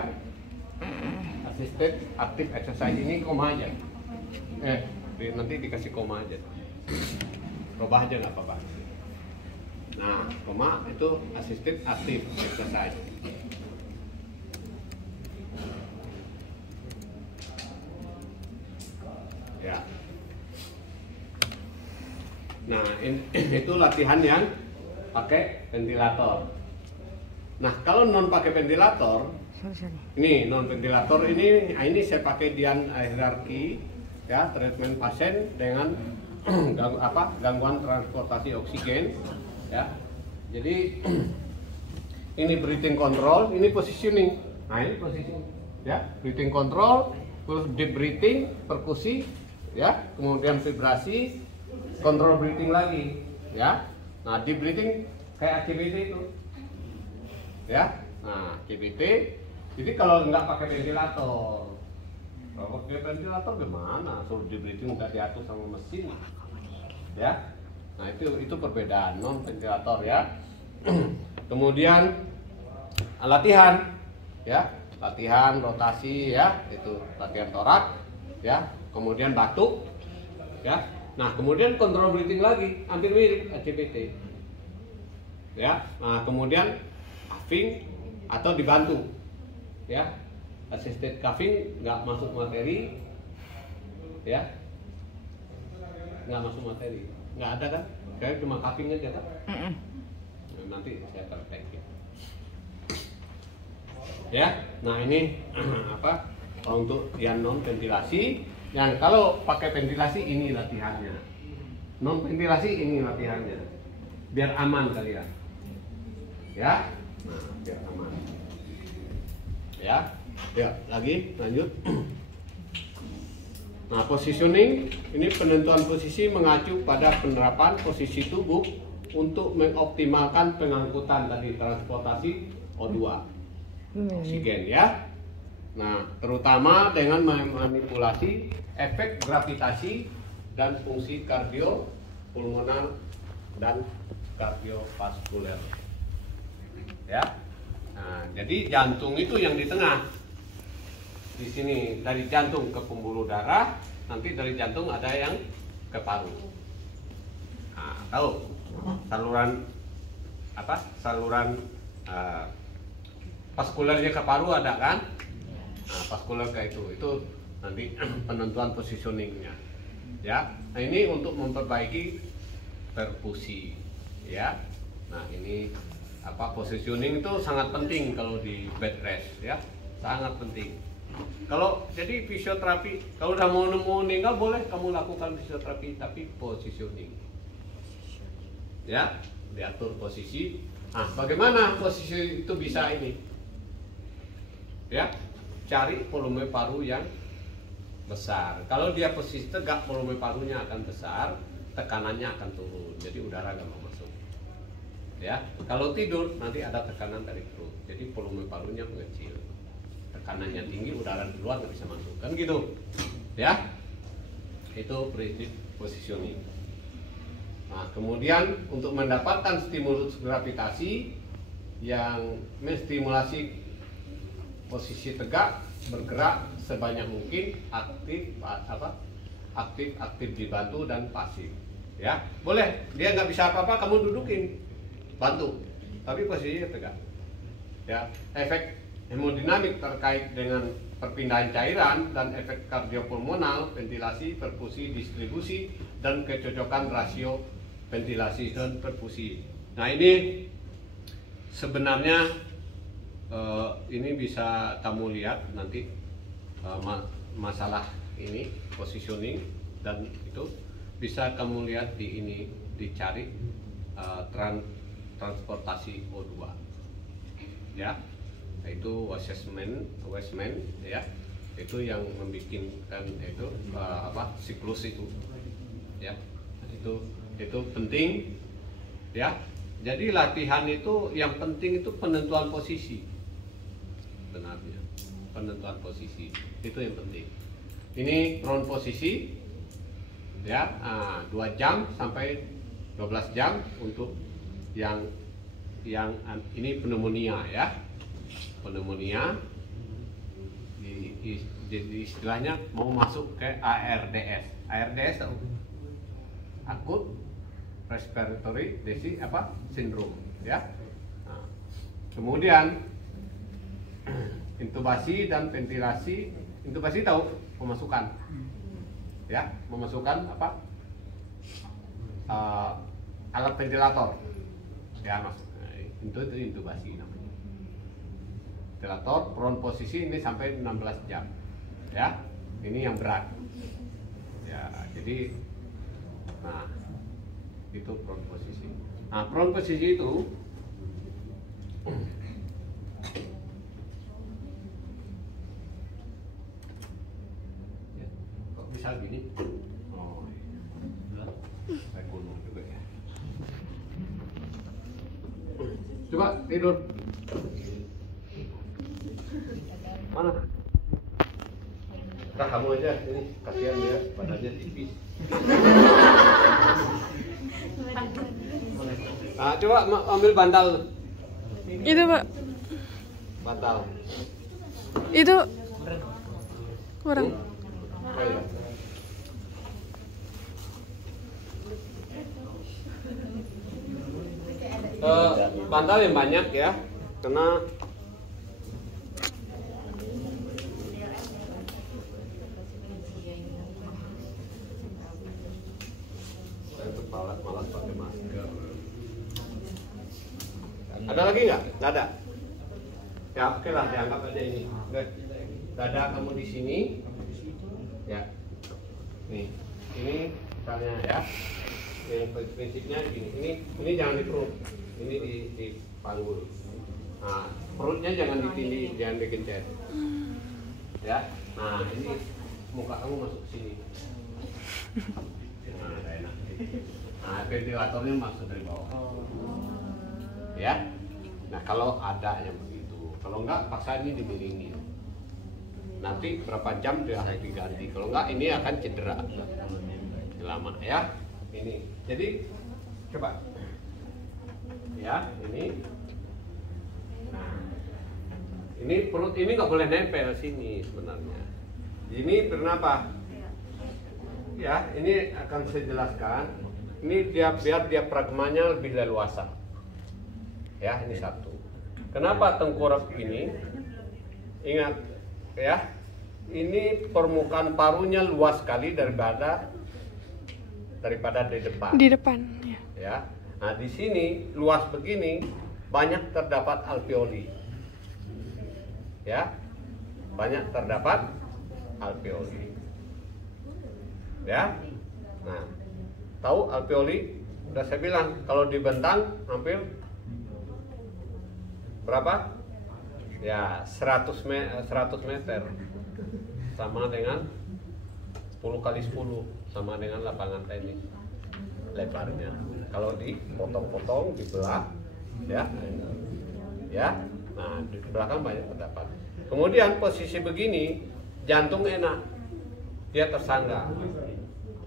assisted aktif exercise, ini koma aja, nanti dikasih koma aja, rubah aja nggak apa-apa. Nah, koma itu assisted aktif exercise. Ya. Nah, itu latihan yang pakai ventilator. Nah, kalau non pakai ventilator, ini non ventilator ini saya pakai Dian hierarki, ya, treatment pasien dengan gangguan transportasi oksigen, ya. Jadi ini breathing control, ini positioning. Nah, ini positioning, ya, breathing control, terus deep breathing, perkusi, ya, kemudian vibrasi, control breathing lagi, ya. Nah, deep breathing kayak activity itu, ya. Nah, CBT. Jadi kalau nggak pakai ventilator, kalau pakai ventilator gimana? Suruh di breathing nggak diatur sama mesin, ya. Nah itu perbedaan non ventilator ya. Kemudian latihan, ya, latihan rotasi ya, itu latihan torak, ya. Kemudian batuk, ya. Nah kemudian kontrol breathing lagi, hampir mirip ACPT, ya. Nah kemudian cuffing atau dibantu, ya. Assisted cuffing nggak masuk materi, ya, nggak masuk materi, nggak ada kan? Kayak cuma cuffing aja kan? Nanti saya praktekin. Ya, nah ini apa? Untuk yang non ventilasi, yang kalau pakai ventilasi ini latihannya, non ventilasi ini latihannya, biar aman kalian. Ya, nah biar aman. Ya, ya lagi lanjut. Nah, positioning ini penentuan posisi mengacu pada penerapan posisi tubuh untuk mengoptimalkan pengangkutan tadi transportasi O2 oksigen ya. Nah, terutama dengan memanipulasi efek gravitasi dan fungsi kardiopulmoner dan kardiovaskuler. Ya. Nah, jadi jantung itu yang di tengah. Di sini dari jantung ke pembuluh darah, nanti dari jantung ada yang ke paru. Nah, tahu saluran apa? Saluran vaskulernya ke paru ada kan? Nah, vaskuler ke itu nanti penentuan positioningnya. Ya, nah ini untuk memperbaiki perfusi. Ya, nah ini apa? Positioning itu sangat penting kalau di bed rest ya, sangat penting. Kalau jadi fisioterapi, kalau udah mau meninggal boleh kamu lakukan fisioterapi, tapi positioning. Ya, diatur posisi. Nah, bagaimana posisi itu bisa ini? Ya, cari volume paru yang besar. Kalau dia posisi tegak, volume parunya akan besar, tekanannya akan turun, jadi udara nggak mau masuk. Ya, kalau tidur nanti ada tekanan dari perut, jadi volume parunya mengecil. Tekanannya tinggi, udara di luar nggak bisa masuk, kan gitu. Ya, itu prinsip positioning. Nah, kemudian untuk mendapatkan stimulus gravitasi yang menstimulasi posisi tegak, bergerak sebanyak mungkin, aktif dibantu dan pasif. Ya, boleh dia nggak bisa apa-apa, kamu dudukin, bantu, tapi posisinya tegak. Ya, efek hemodinamik terkait dengan perpindahan cairan dan efek kardiopulmonal, ventilasi, perfusi, distribusi, dan kecocokan rasio ventilasi dan perfusi. Nah ini sebenarnya ini bisa kamu lihat nanti masalah ini positioning, dan itu bisa kamu lihat di ini, dicari transportasi O2 ya, itu Westman ya, itu yang membikinkan itu siklus itu ya, itu penting ya. Jadi latihan itu yang penting itu penentuan posisi, benarnya penentuan posisi itu yang penting. Ini prone posisi ya, 2 jam sampai 12 jam untuk yang ini pneumonia ya, pneumonia di istilahnya mau masuk ke ARDS tahu? Akut respiratory disease syndrome ya. Nah, kemudian intubasi dan ventilasi. Intubasi tahu, pemasukan ya, memasukkan alat ventilator ya, masuk. Nah, itu intubasi namanya. Ventilator prone posisi ini sampai 16 jam ya, ini yang berat ya. Jadi nah itu prone posisi. Nah, prone posisi itu kok bisa gini? Oh, saya gunung juga ya. Coba tidur. kamu aja, ini kasihan dia badannya tipis. Nah, coba ambil bantal. Itu, Pak. Bantal. Itu kurang. Oh, iya. Bantal yang banyak ya, karena saya tuh malas pakai masker. Ada lagi nggak? Nggak ada. Ya oke lah, dianggap aja ini. Oke. Dada kamu di sini. Ya. Nih, ini misalnya ya. Yang prinsipnya gini. Ini jangan di perut. Ini di panggul. Nah, perutnya jangan ditindih, jangan dikencet. Ya. Nah, ini muka kamu masuk ke sini. Nah, udah enak. Nah, ventilatornya masuk dari bawah. Ya. Nah, kalau ada yang begitu, kalau enggak paksa ini dimiringin. Nanti berapa jam dia harus diganti. Kalau enggak ini akan cedera lama ya. Ini. Jadi coba. Ya, ini. Nah. Ini perut ini nggak boleh nempel sini sebenarnya. Ini kenapa? Ya, ini akan saya jelaskan. Ini dia biar dia pragmanya lebih leluasa. Ya, ini satu. Kenapa tengkorak ini? Ingat ya, ini permukaan parunya luas sekali daripada di depan. Di depan, ya. Ya. Nah, di sini luas begini banyak terdapat alveoli. Ya. Banyak terdapat alveoli. Ya. Nah, tahu alveoli? Udah saya bilang kalau dibentang hampir berapa? Ya, 100 meter. Sama dengan 10 kali 10 sama dengan lapangan tenis lebarnya. Kalau dipotong-potong, dibelah, ya. Nah, di belakang banyak terdapat. Kemudian posisi begini, jantung enak. Dia tersangga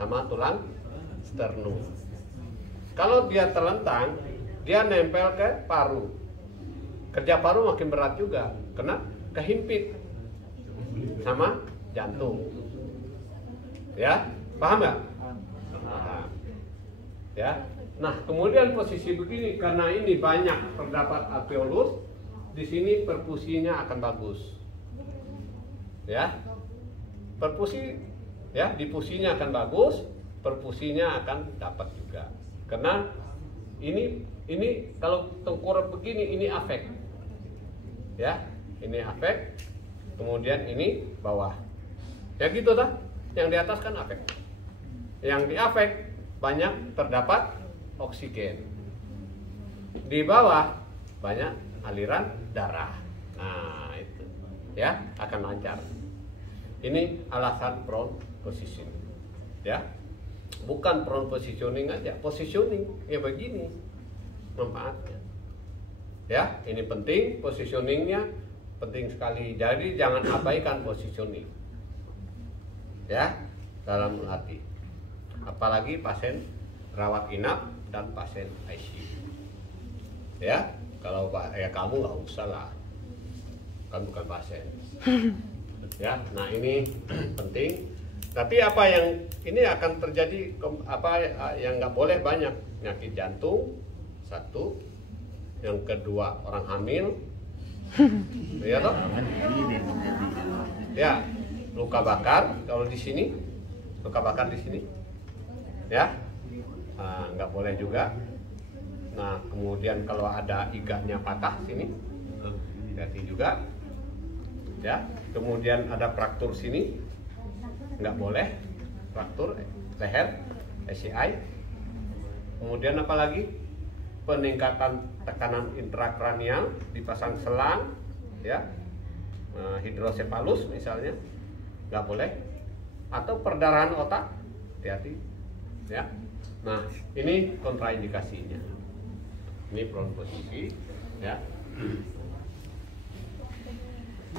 sama tulang sternum. Kalau dia terlentang, dia nempel ke paru. Kerja paru makin berat juga, karena kehimpit sama jantung. Ya, paham nggak? Paham. Ya. Nah, kemudian posisi begini, karena ini banyak terdapat alveolus, di sini perfusinya akan bagus. Ya, perfusi, ya, difusinya akan bagus, perfusinya akan dapat juga. Karena ini kalau tengkorak begini, ini afek. Ya, ini afek, kemudian ini bawah. Ya gitu dah. Yang di atas kan afek. Yang di afek banyak terdapat oksigen. Di bawah banyak aliran darah. Nah, itu. Ya, akan lancar. Ini alasan prone positioning. Ya. Bukan prone positioning aja, positioning ya begini manfaatnya. Ya, ini penting, positioningnya penting sekali. Jadi jangan abaikan positioning. Ya, dalam hati. Apalagi pasien rawat inap dan pasien ICU. Ya, kalau ya kamu nggak usah lah, kan bukan pasien. Ya, nah ini penting. Tapi apa yang ini akan terjadi, apa yang nggak boleh banyak, penyakit jantung satu, yang kedua orang hamil, ya toh, ya luka bakar kalau di sini, luka bakar di sini, ya nggak boleh juga. Nah kemudian kalau ada iganya patah sini, hati juga, ya. Kemudian ada fraktur sini, nggak boleh, fraktur leher, SCI. Kemudian apa lagi? Peningkatan tekanan intrakranial, dipasang selang, ya, hidrosepalus misalnya, nggak boleh. Atau perdarahan otak, hati-hati, ya. Nah ini kontraindikasinya. Ini prone posisi, ya.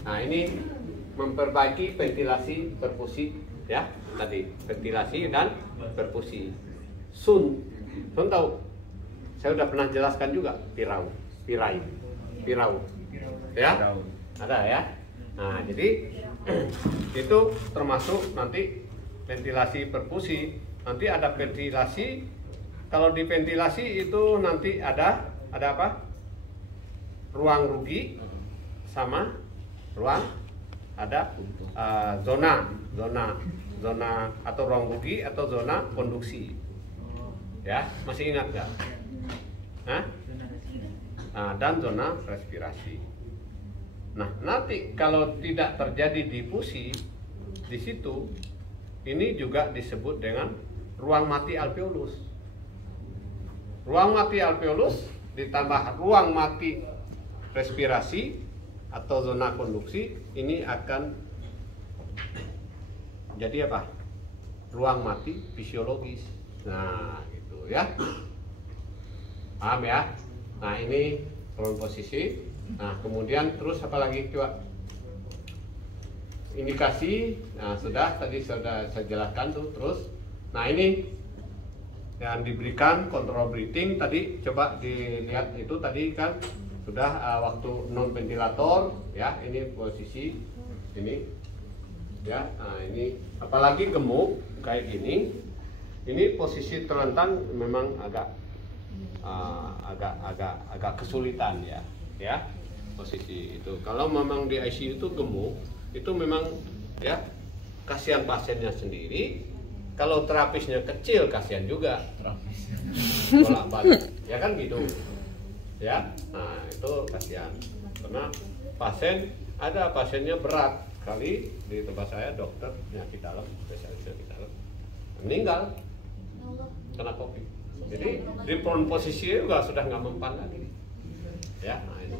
Nah ini memperbaiki ventilasi perfusi ya tadi ventilasi dan perfusi. Sun tahu? Saya udah pernah jelaskan juga pirau ya ada ya. Nah jadi itu termasuk nanti ventilasi perfusi. Nanti ada ventilasi. Kalau di ventilasi itu nanti ada apa? Ruang rugi sama ruang ada zona atau ruang rugi atau zona konduksi. Ya, masih ingat nggak? Nah, dan zona respirasi. Nah, nanti kalau tidak terjadi difusi di situ, ini juga disebut dengan ruang mati alveolus. Ruang mati alveolus ditambah ruang mati respirasi atau zona konduksi, ini akan jadi apa? Ruang mati fisiologis. Nah, gitu ya. Paham ya? Nah, ini prone posisi. Nah, kemudian terus apa lagi coba? Indikasi. Nah, tadi sudah saya jelaskan tuh. Terus, nah ini yang diberikan kontrol breathing tadi coba dilihat itu tadi kan sudah waktu non ventilator ya, ini posisi ini ya. Nah, ini apalagi gemuk kayak gini, ini posisi terlentang memang agak kesulitan ya posisi itu. Kalau memang di ICU itu gemuk itu memang ya kasihan pasiennya sendiri. Kalau terapisnya kecil kasihan juga bolak-balik ya kan gitu ya. Nah itu kasihan karena ada pasiennya berat kali di tempat saya, dokter penyakit dalam, spesialis penyakit dalam, meninggal karena COVID. Jadi di prone posisi juga sudah nggak mempan lagi ya. Nah itu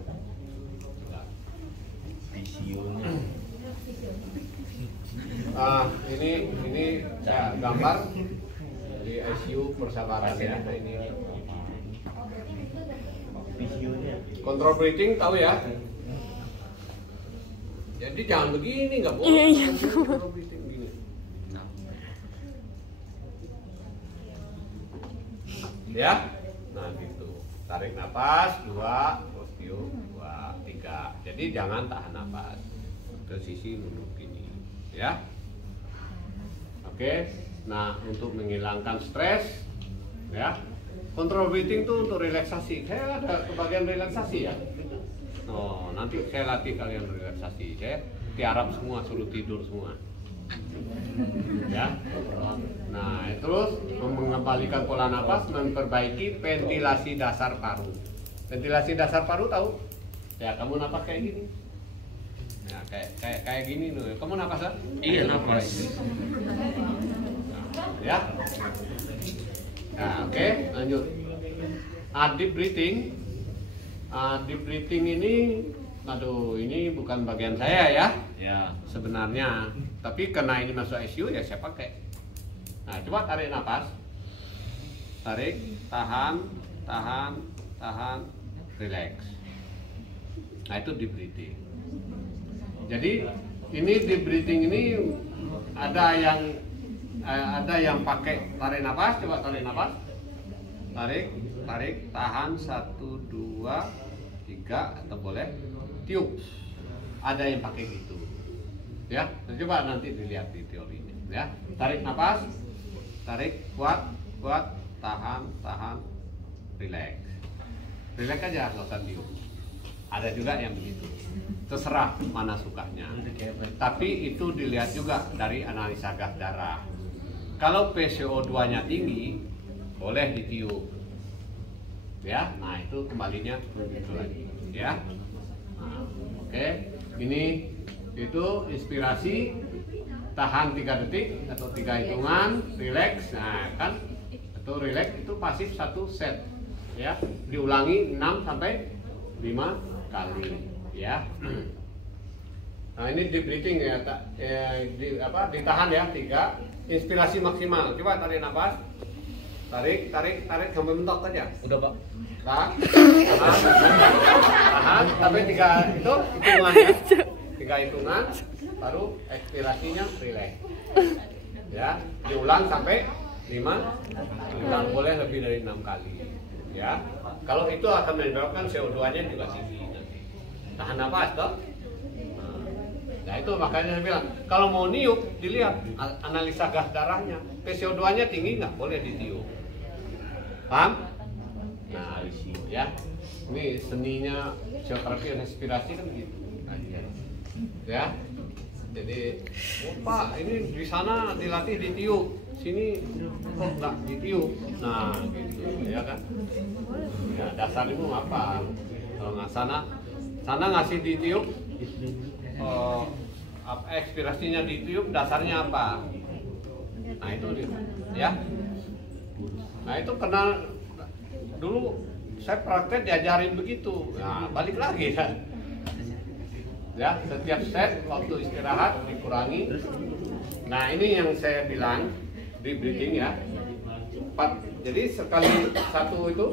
ini saya gambar di ICU persabaran ya. Nah, ini kontrol breathing tahu ya. Jadi jangan begini, nggak boleh. Iya. Kontrol breathing gini. Ya, nah gitu. Tarik nafas 2, terus tiup 2, 3. Jadi jangan tahan nafas. Ke sisi nunduk gini, ya. Oke. Nah, untuk menghilangkan stres, ya. Kontrol breathing itu untuk relaksasi. Saya ada kebagian relaksasi ya. Oh, nanti saya latih kalian relaksasi. Saya tiarap semua, suruh tidur semua. Ya. Nah, terus mengembalikan pola nafas, memperbaiki ventilasi dasar paru. Ventilasi dasar paru tahu? Ya, kamu nafas kayak gini. Nah, kayak gini loh. Kamu nafas kan? Iya, nafas. Ya. Nah, oke, lanjut. Deep breathing. Deep breathing ini, aduh, ini bukan bagian saya ya. Ya. Sebenarnya, tapi karena ini masuk ICU ya saya pakai. Nah, coba tarik nafas. Tarik, tahan, relax. Nah, itu deep breathing. Jadi ini deep breathing ini ada yang pakai tarik nafas. Coba tarik nafas. Tarik, tahan 1, 2, 3 atau boleh tiup. Ada yang pakai gitu. Ya, coba nanti dilihat di teorinya. Ya, tarik nafas, tarik kuat, tahan, relax. Relax aja, nggak usah tiup. Ada juga yang begitu. Terserah mana sukanya. Tapi itu dilihat juga dari analisa gas darah. Kalau PCO2-nya tinggi, boleh ditiup. Ya, nah itu kembalinya begitu lagi. Ya, nah, oke. Ini itu inspirasi, tahan 3 detik atau 3 hitungan, relax. Nah kan, itu relax itu pasif 1 set. Ya, diulangi 6 sampai 5 kali. Ya. Nah ini deep breathing ya, ditahan ya 3. Inspirasi maksimal. Coba tarik nafas. Tarik sampai mentok aja. Udah, Pak. Tahan sampai 3 itu hitungannya. 3 hitungan. baru ekspirasinya relax. Ya, diulang sampai 5, dan boleh lebih dari 6 kali. Ya, kalau itu akan menyebabkan CO2-nya juga tinggi nanti. Tahan napas toh. Nah itu makanya saya bilang, kalau mau niup dilihat analisa gas darahnya, CO2-nya tinggi nggak boleh ditiup. Paham? Nah, ya, ini seninya fisioterapi respirasi kan gitu. Ya, jadi, oh Pak, ini di sana dilatih ditiup, sini kok nggak ditiup? Nah, gitu, ya kan? Ya, dasar ilmu apa? Kalau nggak sana ngasih ditiup, ekspirasinya ditiup, dasarnya apa? Nah itu ya. Nah itu karena dulu saya praktek diajarin begitu. Nah balik lagi kan. Ya, setiap set waktu istirahat dikurangi. Nah ini yang saya bilang deep breathing ya. 4. Jadi sekali satu itu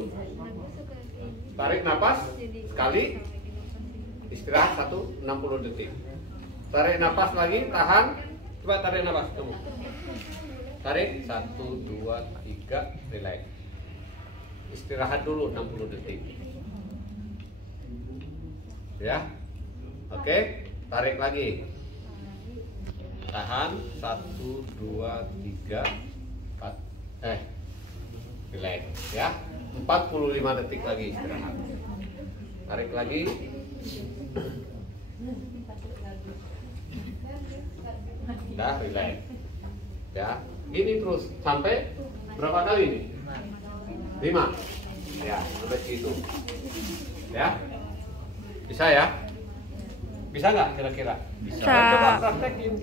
tarik napas sekali, istirahat 60 detik. Tarik napas lagi, tahan. Coba tarik napas kamu. Tarik 1, 2, 3, relax. Istirahat dulu 60 detik. Ya. Oke, tarik lagi. Tahan 1, 2, 3, 4. Relax ya. 45 detik lagi istirahat. Tarik lagi. Udah relax. Ya, gini terus sampai berapa kali nih? 5. Ya, sampai situ. Ya. Bisa ya? Bisa nggak kira-kira? Bisa. Coba praktekin.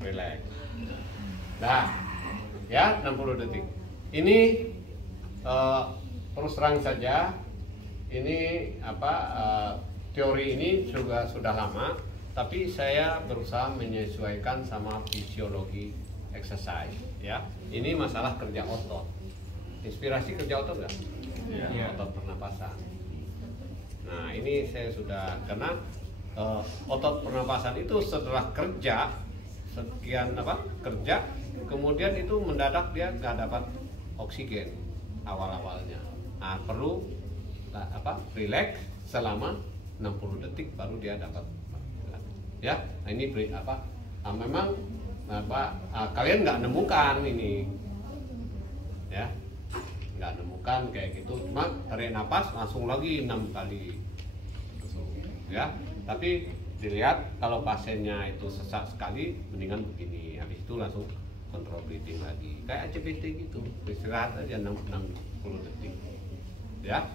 Relax. Nah, ya 60 detik. Ini terus terang saja, ini teori ini juga sudah lama, tapi saya berusaha menyesuaikan sama fisiologi exercise. Ya, ini masalah kerja otot. Inspirasi kerja otot nggak? Ya. Otot pernapasan. Nah, ini saya sudah karena otot pernapasan itu setelah kerja kerja, kemudian itu mendadak dia nggak dapat oksigen awalnya. Nah, perlu relax selama 60 detik baru dia dapat. Ya, nah ini memang kalian nggak nemukan ini, ya, nggak nemukan kayak gitu. Cuma tarik napas langsung lagi 6 kali, ya. Tapi dilihat kalau pasiennya itu sesak sekali, mendingan begini. Habis itu langsung kontrol breathing lagi, kayak CPT gitu, istirahat aja 60 detik, ya.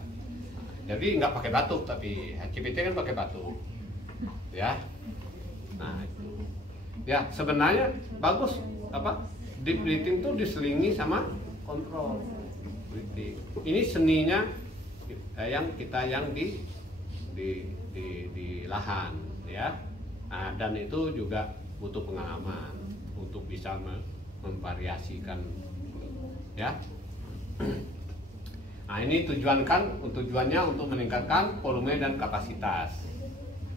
Jadi nggak pakai batuk, tapi CPT kan pakai batuk, ya. Nah itu, ya sebenarnya bagus deep breathing tuh diselingi sama kontrol breathing. Ini seninya yang di lahan, ya. Nah, dan itu juga butuh pengalaman untuk bisa memvariasikan, ya. Nah ini tujuannya untuk meningkatkan volume dan kapasitas,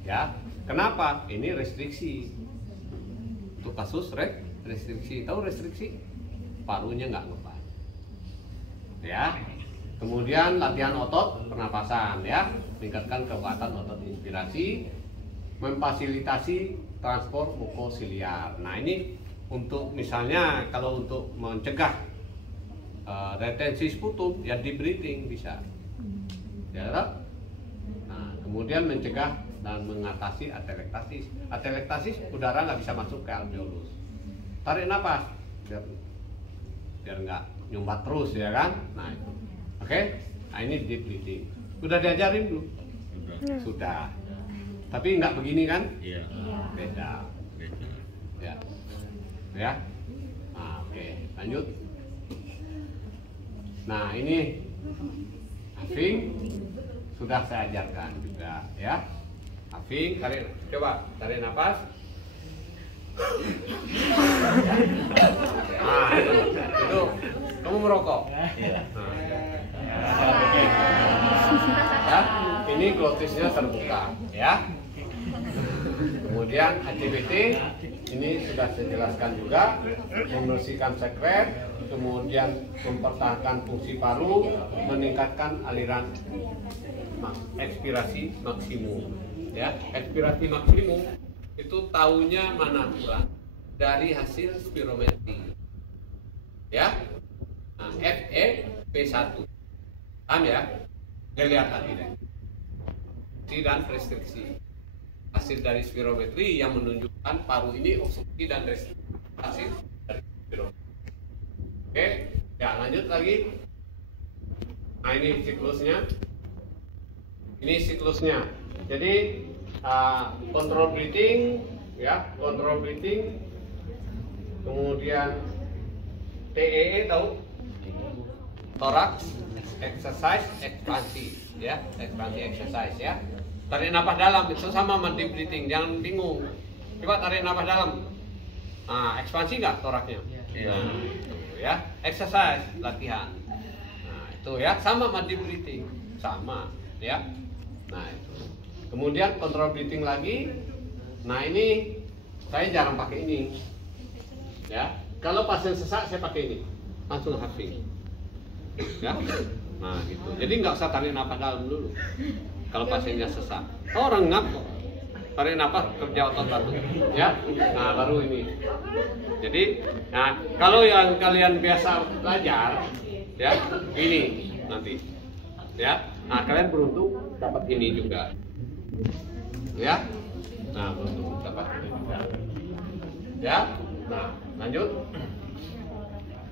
ya. Kenapa? Ini restriksi. Untuk kasus restriksi, tahu restriksi? Parunya nggak ngepas, ya. Kemudian latihan otot pernapasan, ya, meningkatkan kekuatan otot inspirasi, memfasilitasi transport mukosiliar. Nah ini untuk misalnya kalau untuk mencegah retensi sputum, ya deep breathing bisa, ya. Nah kemudian mencegah dan mengatasi atelektasis. Atelektasis udara nggak bisa masuk ke alveolus. Tarik nafas biar nggak nyumbat terus, ya kan. Nah itu, oke. Nah ini deep breathing. Sudah diajarin belum? Sudah. Tapi nggak begini kan? Iya. Beda. Ya. Ya. Nah, oke. Lanjut. Nah ini Afing sudah saya ajarkan juga, ya. Afing, coba tarik nafas. Nah, itu kamu merokok. Iya. Ya, ini glottisnya terbuka, ya. Kemudian ACBT ini sudah saya jelaskan juga, membersihkan sekret, kemudian mempertahankan fungsi paru, meningkatkan aliran ekspirasi maksimum. Ya, ekspirasi maksimum itu tahunya mana kurang dari hasil spirometri. Ya, nah, FEP1, paham ya? Kelihatan ini. Dan restriksi. Hasil dari spirometri yang menunjukkan paru ini obstruksi dan restriksi. Hasil dari spirometri. Oke, ya lanjut lagi. Nah ini siklusnya. Ini siklusnya. Jadi kontrol breathing, ya, kontrol breathing. Kemudian TEE tahu? Thorax exercise ekspansi, ya, ekspansi exercise ya. Tarik nafas dalam itu sama sama deep breathing, jangan bingung. Coba tarik nafas dalam. Nah, ekspansi nggak toraknya? Iya. Ya, exercise latihan. Nah, itu ya sama sama deep breathing, sama ya. Nah, itu. Kemudian kontrol breathing lagi. Nah, ini saya jarang pakai ini. Ya, kalau pasien sesak saya pakai ini. Langsung huffing. Ya. Nah, gitu. Jadi nggak usah tarik nafas dalam dulu. Kalau pasiennya sesak, orang ngap kok. Tarik nafas kerja otot satu, ya. Nah baru ini. Jadi, nah kalau yang kalian biasa belajar, ya ini nanti, ya. Nah kalian beruntung dapat ini juga, ya. Nah beruntung dapat ini juga, ya. Nah lanjut.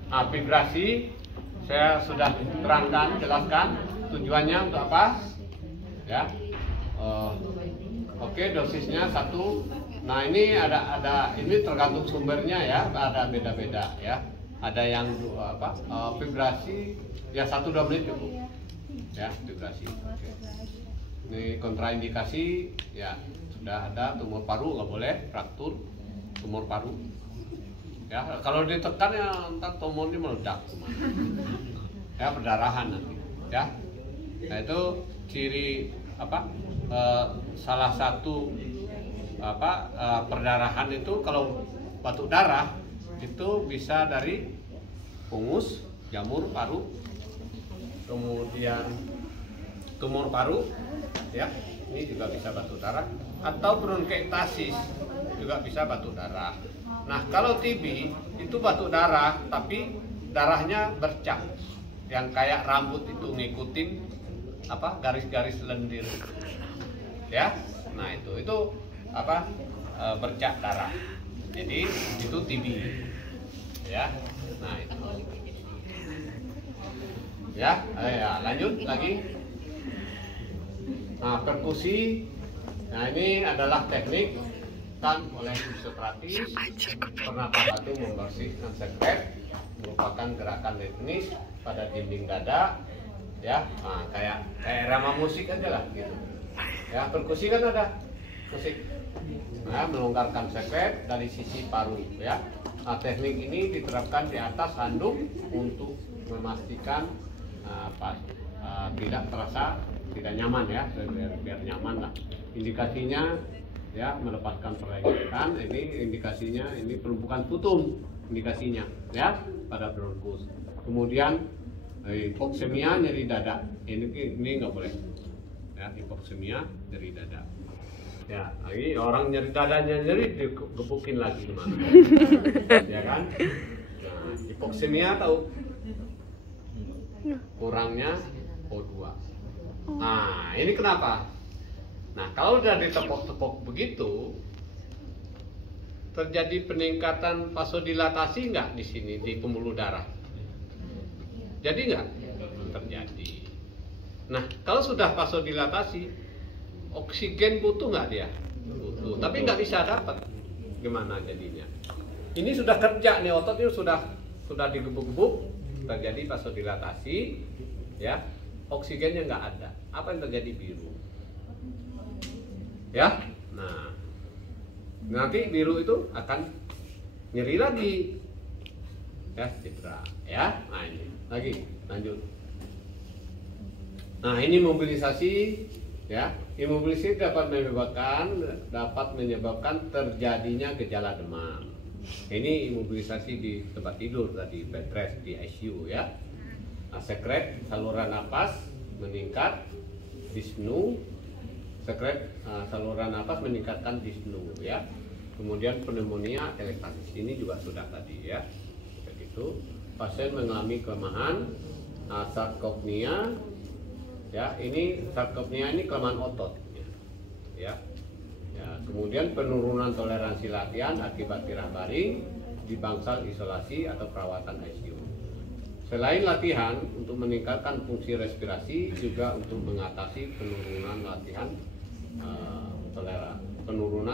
Nah, vibrasi saya sudah terangkan, jelaskan tujuannya untuk apa. Ya, oke, dosisnya 1. Nah ini ada ini tergantung sumbernya ya, ada beda-beda ya. Ada yang vibrasi ya 1-2 menit cukup ya vibrasi. Oke. Ini kontraindikasi ya sudah ada tumor paru nggak boleh, fraktur tumor paru. Ya kalau ditekan ya ntar tumornya meledak, ya perdarahan nanti ya. Nah itu ciri salah satu perdarahan itu kalau batuk darah itu bisa dari fungus, jamur paru, kemudian tumor paru, ya ini juga bisa batuk darah, atau bronkiektasis juga bisa batuk darah. Nah kalau TB itu batuk darah tapi darahnya bercak, yang kayak rambut itu ngikutin garis-garis lendir, ya. Nah itu bercak darah. Jadi itu TB, ya. Nah itu, ya. Lanjut lagi. Nah perkusi, nah ini adalah teknik kan oleh fisioterapis. Pernapasan itu membersihkan sekret, merupakan gerakan ritmis pada dinding dada. Ya, nah, kayak irama musik aja lah gitu. Ya, perkusi kan ada musik. Nah, melonggarkan sekret dari sisi paru ya. Nah, teknik ini diterapkan di atas handuk untuk memastikan tidak terasa tidak nyaman ya, biar nyaman lah. Indikasinya ya melepaskan perenggan, ini indikasinya ini penumpukan putum indikasinya ya pada bronkus. Kemudian hipoksemia nyeri dada, ini nggak boleh ya, hipoksemia nyeri dada ya. Lagi orang nyeri dadanya nyeri digebukin lagi kemana ya kan. Nah, hipoksemia tahu kurangnya O2. Nah ini kenapa? Nah kalau udah ditepok-tepok begitu terjadi peningkatan vasodilatasi nggak di sini di pembuluh darah? Jadi nggak? Terjadi. Nah, kalau sudah vasodilatasi, oksigen butuh nggak dia? Butuh. Tapi nggak bisa dapat. Gimana jadinya? Ini sudah kerja nih, otot ini sudah digebuk-gebuk, terjadi vasodilatasi, ya. Oksigennya nggak ada. Apa yang terjadi? Biru. Ya. Nah, nanti biru itu akan nyeri lagi. Ya, cedera. Ya. Nah ini. Lagi lanjut. Nah ini mobilisasi Ya, imobilisasi dapat menyebabkan terjadinya gejala demam. Ini imobilisasi di tempat tidur tadi, bed rest di ICU ya. Nah, sekret saluran napas meningkat, dyspnea, saluran napas meningkatkan dyspnea ya. Kemudian pneumonia elektasis ini juga sudah tadi ya. Begitu. Pasien mengalami kelemahan, sarkopnia ya, ini sarkopnia ini kelemahan otot ya. Ya, kemudian penurunan toleransi latihan akibat tirah baring di bangsal isolasi atau perawatan ICU. Selain latihan untuk meningkatkan fungsi respirasi, juga untuk mengatasi penurunan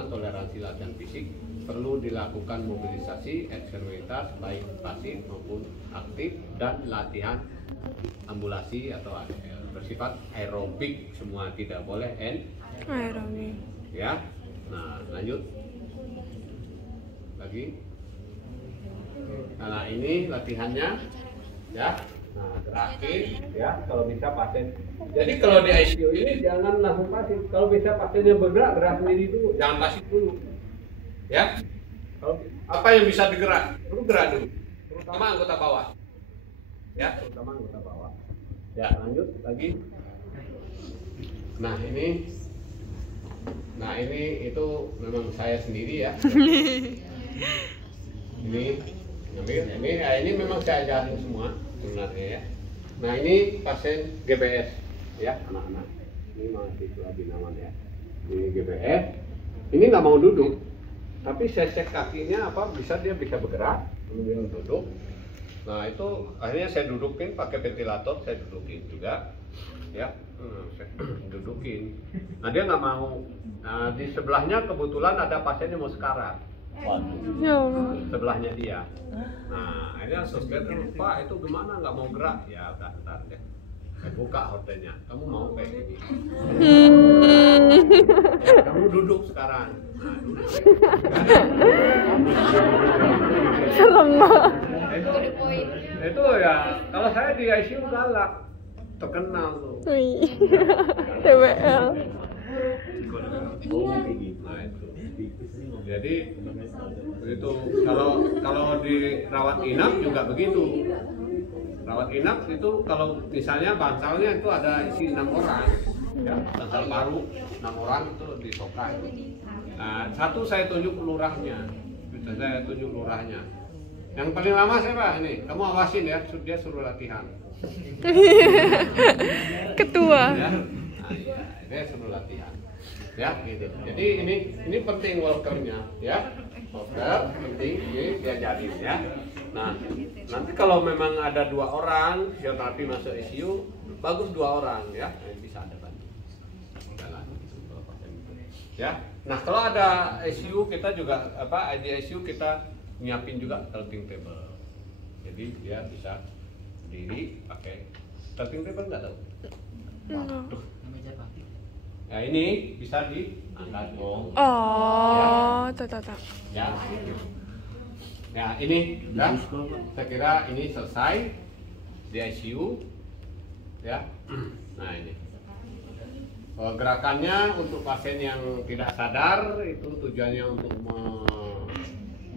toleransi latihan fisik, perlu dilakukan mobilisasi ekstremitas baik pasif maupun aktif dan latihan ambulasi atau bersifat aerobik, semua tidak boleh Aerobik. ya. Nah, lanjut lagi. Nah, ini latihannya ya. Nah, gerakin ya kalau bisa pasien. Jadi kalau di ICU ini jangan langsung pasif. Kalau bisa pasiennya bergerak, gerak sendiri dulu, jangan pasif dulu. Ya. Kalau apa yang bisa digerak, lu gerak dulu. Terutama anggota bawah. Ya, terutama anggota bawah. Ya, lanjut lagi. Nah ini itu memang saya sendiri ya. ini memang saya ajarin semua sebenarnya ya. Nah ini pasien GBS ya, anak-anak. Ini mahasiswa Binawan ya. Ini GBS. Ini nggak mau duduk, tapi saya cek kakinya dia bisa bergerak, kemudian duduk. Nah itu akhirnya saya dudukin pakai ventilator, saya dudukin juga ya. Saya dudukin. Nah dia nggak mau. Nah di sebelahnya kebetulan ada pasien yang mau sekarat. Ya Allah. Sebelahnya dia. Nah akhirnya sosmed, Pak itu gimana, nggak mau gerak? Ya udah ntar deh. Saya buka hordennya. Kamu mau kayak gini? Ya, kamu duduk sekarang. Nah duduk. Serem. Itu ya. Kalau saya di ICU galak. Terkenal tuh. Wih. TWL. Nah itu. Jadi itu kalau di rawat inap juga begitu. Rawat inap itu kalau misalnya bansalnya itu ada isi 6 orang, ya, bansal paru 6 orang itu disokai. Nah satu saya tunjuk lurahnya, Yang paling lama siapa ini? Kamu awasin ya, dia suruh latihan. Ketua. Ya, nah, iya, dia suruh latihan. Ya, gitu. Jadi ini penting walkernya, ya. Walker penting, ini diajarin ya. Nah, nanti kalau memang ada 2 orang fisioterapi masuk ICU, bagus 2 orang ya, bisa ada bantu. Ya. Nah, kalau ada ICU kita juga di ICU kita nyiapin juga tilting table. Jadi dia bisa berdiri pakai tilting table, nggak tahu? Tuh. Ya ini bisa diangkat dong. Oh, tak. Ya. Ya ini udah. Saya kira ini selesai di ICU. Ya. Nah ini. Gerakannya untuk pasien yang tidak sadar itu tujuannya untuk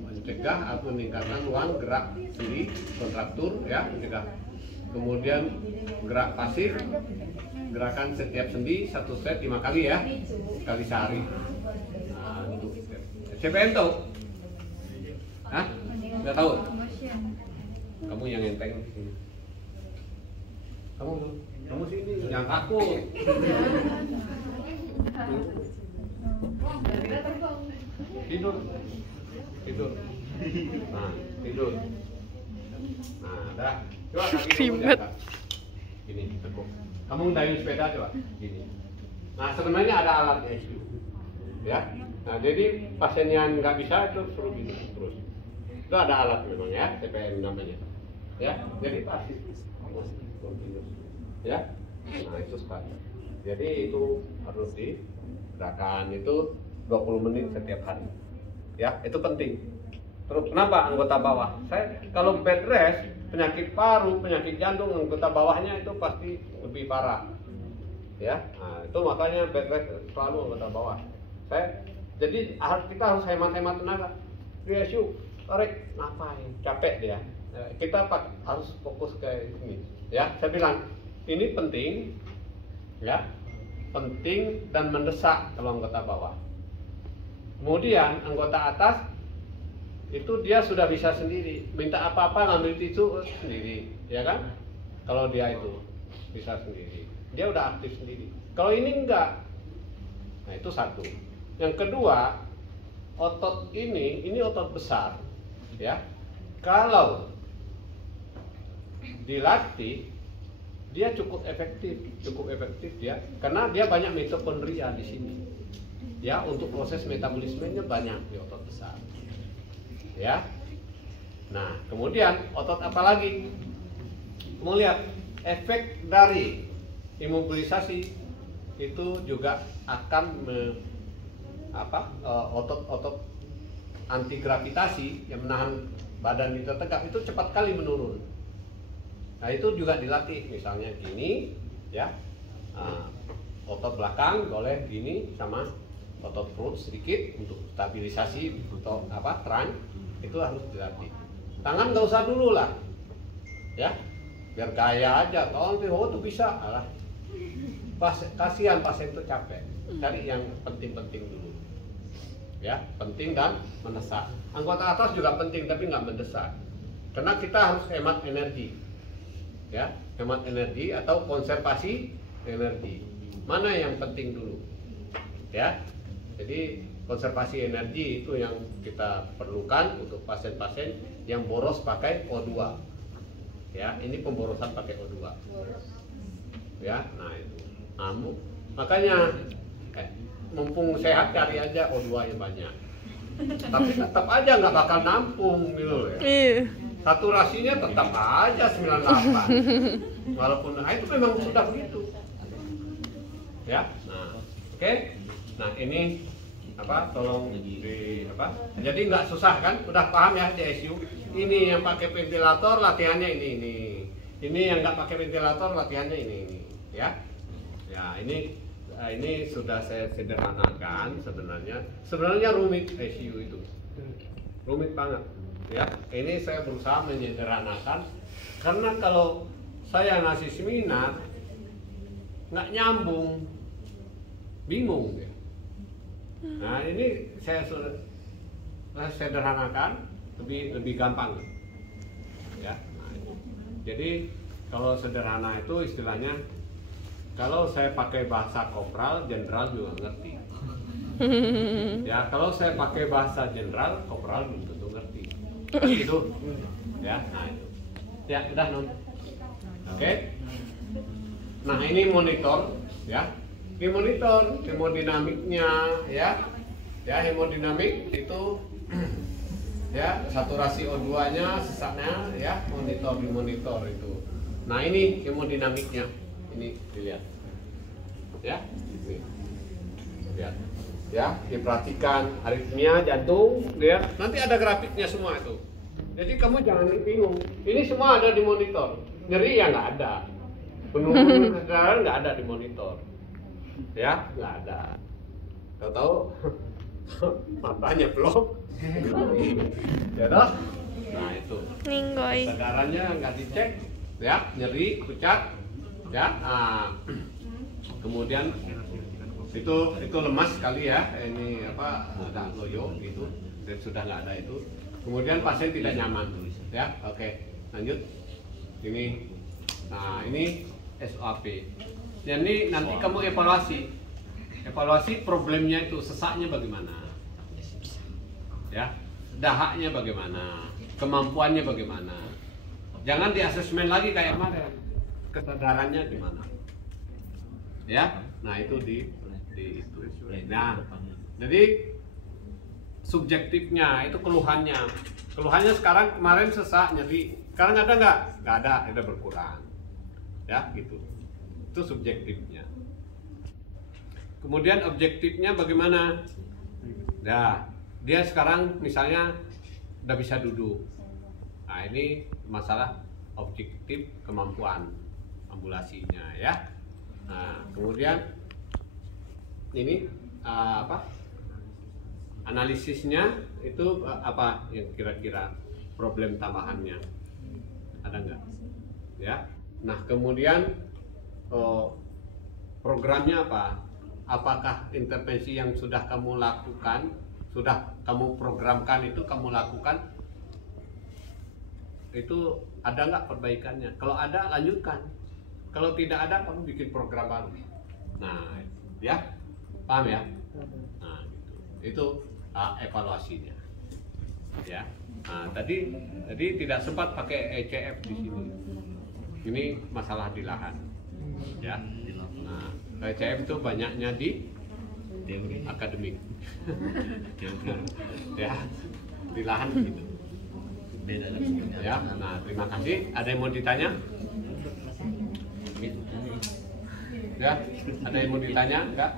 mencegah atau meningkatkan ruang gerak sendi, kontraktur ya, mencegah. Kemudian gerak pasif, gerakan setiap sendi 1 set 5 kali ya, sekali sehari. Nah, untuk CPM tahu? Hah? Nggak tahu? Kamu yang enteng sini. Kamu sini, yang takut. Tidur. Nah, tidur. Nah, dah. Coba kaki kamu diangkat. Gini, tekuk. Kamu dayung sepeda coba. Gini. Nah, sebenarnya ada alat ICU. Ya. Nah, jadi pasien yang nggak bisa itu suruh gini terus. Itu ada alat memang ya, CPM namanya. Ya, jadi pasif. Continuous. Ya. Nah, itu sekali. Jadi itu harus digerakkan itu 20 menit setiap hari. Ya, itu penting. Terus kenapa anggota bawah? Saya kalau bed rest, penyakit paru, penyakit jantung, anggota bawahnya itu pasti lebih parah. ya. Nah, itu makanya bed rest selalu anggota bawah. Jadi kita harus hemat-hemat tenaga. Dia tarik, ngapain? Capek dia. Kita harus fokus ke ini. Ya, saya bilang ini penting, ya, penting dan mendesak kalau anggota bawah. Kemudian anggota atas itu dia sudah bisa sendiri, minta apa-apa ngambil tisu sendiri, ya kan? Kalau dia itu bisa sendiri, dia udah aktif sendiri. Kalau ini enggak, nah itu satu. Yang kedua, otot ini otot besar, ya. Kalau dilatih, dia cukup efektif ya, karena dia banyak mitokondria di sini. Ya, untuk proses metabolismenya banyak di otot besar. Ya. Nah, kemudian otot apa lagi? Mau lihat efek dari imobilisasi itu juga akan otot-otot anti gravitasi yang menahan badan kita tegak itu cepat kali menurun. Nah, itu juga dilatih, misalnya gini, ya. Otot belakang boleh gini sama otot perut sedikit untuk stabilisasi untuk trunk itu harus dilatih. Tangan nggak usah dulu lah, ya, biar gaya aja. Kalau tuh bisa, kasihan pasien itu capek. Cari yang penting-penting dulu, ya, penting dan mendesak. Anggota atas juga penting tapi nggak mendesak, karena kita harus hemat energi, ya, hemat energi atau konservasi energi. Mana yang penting dulu, ya. Jadi konservasi energi itu yang kita perlukan untuk pasien-pasien yang boros pakai O2. Ya, ini pemborosan pakai O2. Ya, nah itu. Makanya mumpung sehat cari aja O2 yang banyak. Tapi tetap aja nggak bakal nampung gitu ya. Saturasinya tetap aja 98. Walaupun itu memang sudah begitu. Ya. Nah, oke. Nah, ini tolong jadi nggak susah kan, udah paham ya di ICU. Ini yang pakai ventilator latihannya ini yang nggak pakai ventilator latihannya ini ya. Ini sudah saya sederhanakan. Sebenarnya rumit ICU itu, rumit banget ya. Ini saya berusaha menyederhanakan karena kalau saya ngasih seminar nggak nyambung, bingung ya. Nah, ini saya sudah sederhanakan, lebih gampang ya. Nah, jadi kalau sederhana itu istilahnya, kalau saya pakai bahasa kopral, jenderal juga ngerti. Ya, kalau saya pakai bahasa jenderal, kopral belum tentu ngerti. Itu ya. Nah, itu ya, udah non. Oke. Nah, ini monitor ya. Di monitor hemodinamiknya ya, hemodinamik itu ya, saturasi O2-nya, sesaknya ya, di monitor itu. Nah, ini hemodinamiknya, ini dilihat ya, ini lihat ya, diperhatikan aritmia jantung, lihat nanti ada grafiknya semua itu. Jadi kamu jangan bingung, ini semua ada di monitor. Nyeri ya nggak ada, penurunan kesadaran nggak ada di monitor. Ya, nggak ada. Tahu matanya blok. Ya toh? Nah, itu. Kesadarannya nggak dicek, ya, nyeri, pucat, ya. Kemudian itu lemas sekali ya. Ini ada loyo gitu. Dan sudah nggak ada itu. Kemudian pasien tidak nyaman, ya. Oke, lanjut. Ini, nah ini SOP. Jadi nanti kamu evaluasi problemnya itu, sesaknya bagaimana, ya, dahaknya bagaimana, kemampuannya bagaimana. Jangan di asesmen lagi kayak kemarin, kesadarannya gimana, ya. Nah, itu di itu. Nah, jadi subjektifnya itu keluhannya sekarang, kemarin sesak, nyeri, sekarang ada nggak? Nggak ada berkurang, ya gitu. Itu subjektifnya. Kemudian objektifnya bagaimana? Nah, dia sekarang misalnya udah bisa duduk. Nah, ini masalah objektif kemampuan ambulasinya ya. Nah, kemudian ini apa? Analisisnya itu apa yang kira-kira problem tambahannya? Ada nggak? Ya. Nah, kemudian programnya apa? Apakah intervensi yang sudah kamu lakukan, sudah kamu programkan itu kamu lakukan, itu ada nggak perbaikannya? Kalau ada, lanjutkan. Kalau tidak ada, kamu bikin program baru. Nah, ya, paham ya? Nah, itu evaluasinya. Ya. Nah, tadi tidak sempat pakai ECF di sini. Ini masalah di lahan. Ya. Nah, ECF itu banyaknya di akademik. Ya, di lahan gitu. Ya, nah terima kasih. Ada yang mau ditanya? Ya, ada yang mau ditanya? Enggak?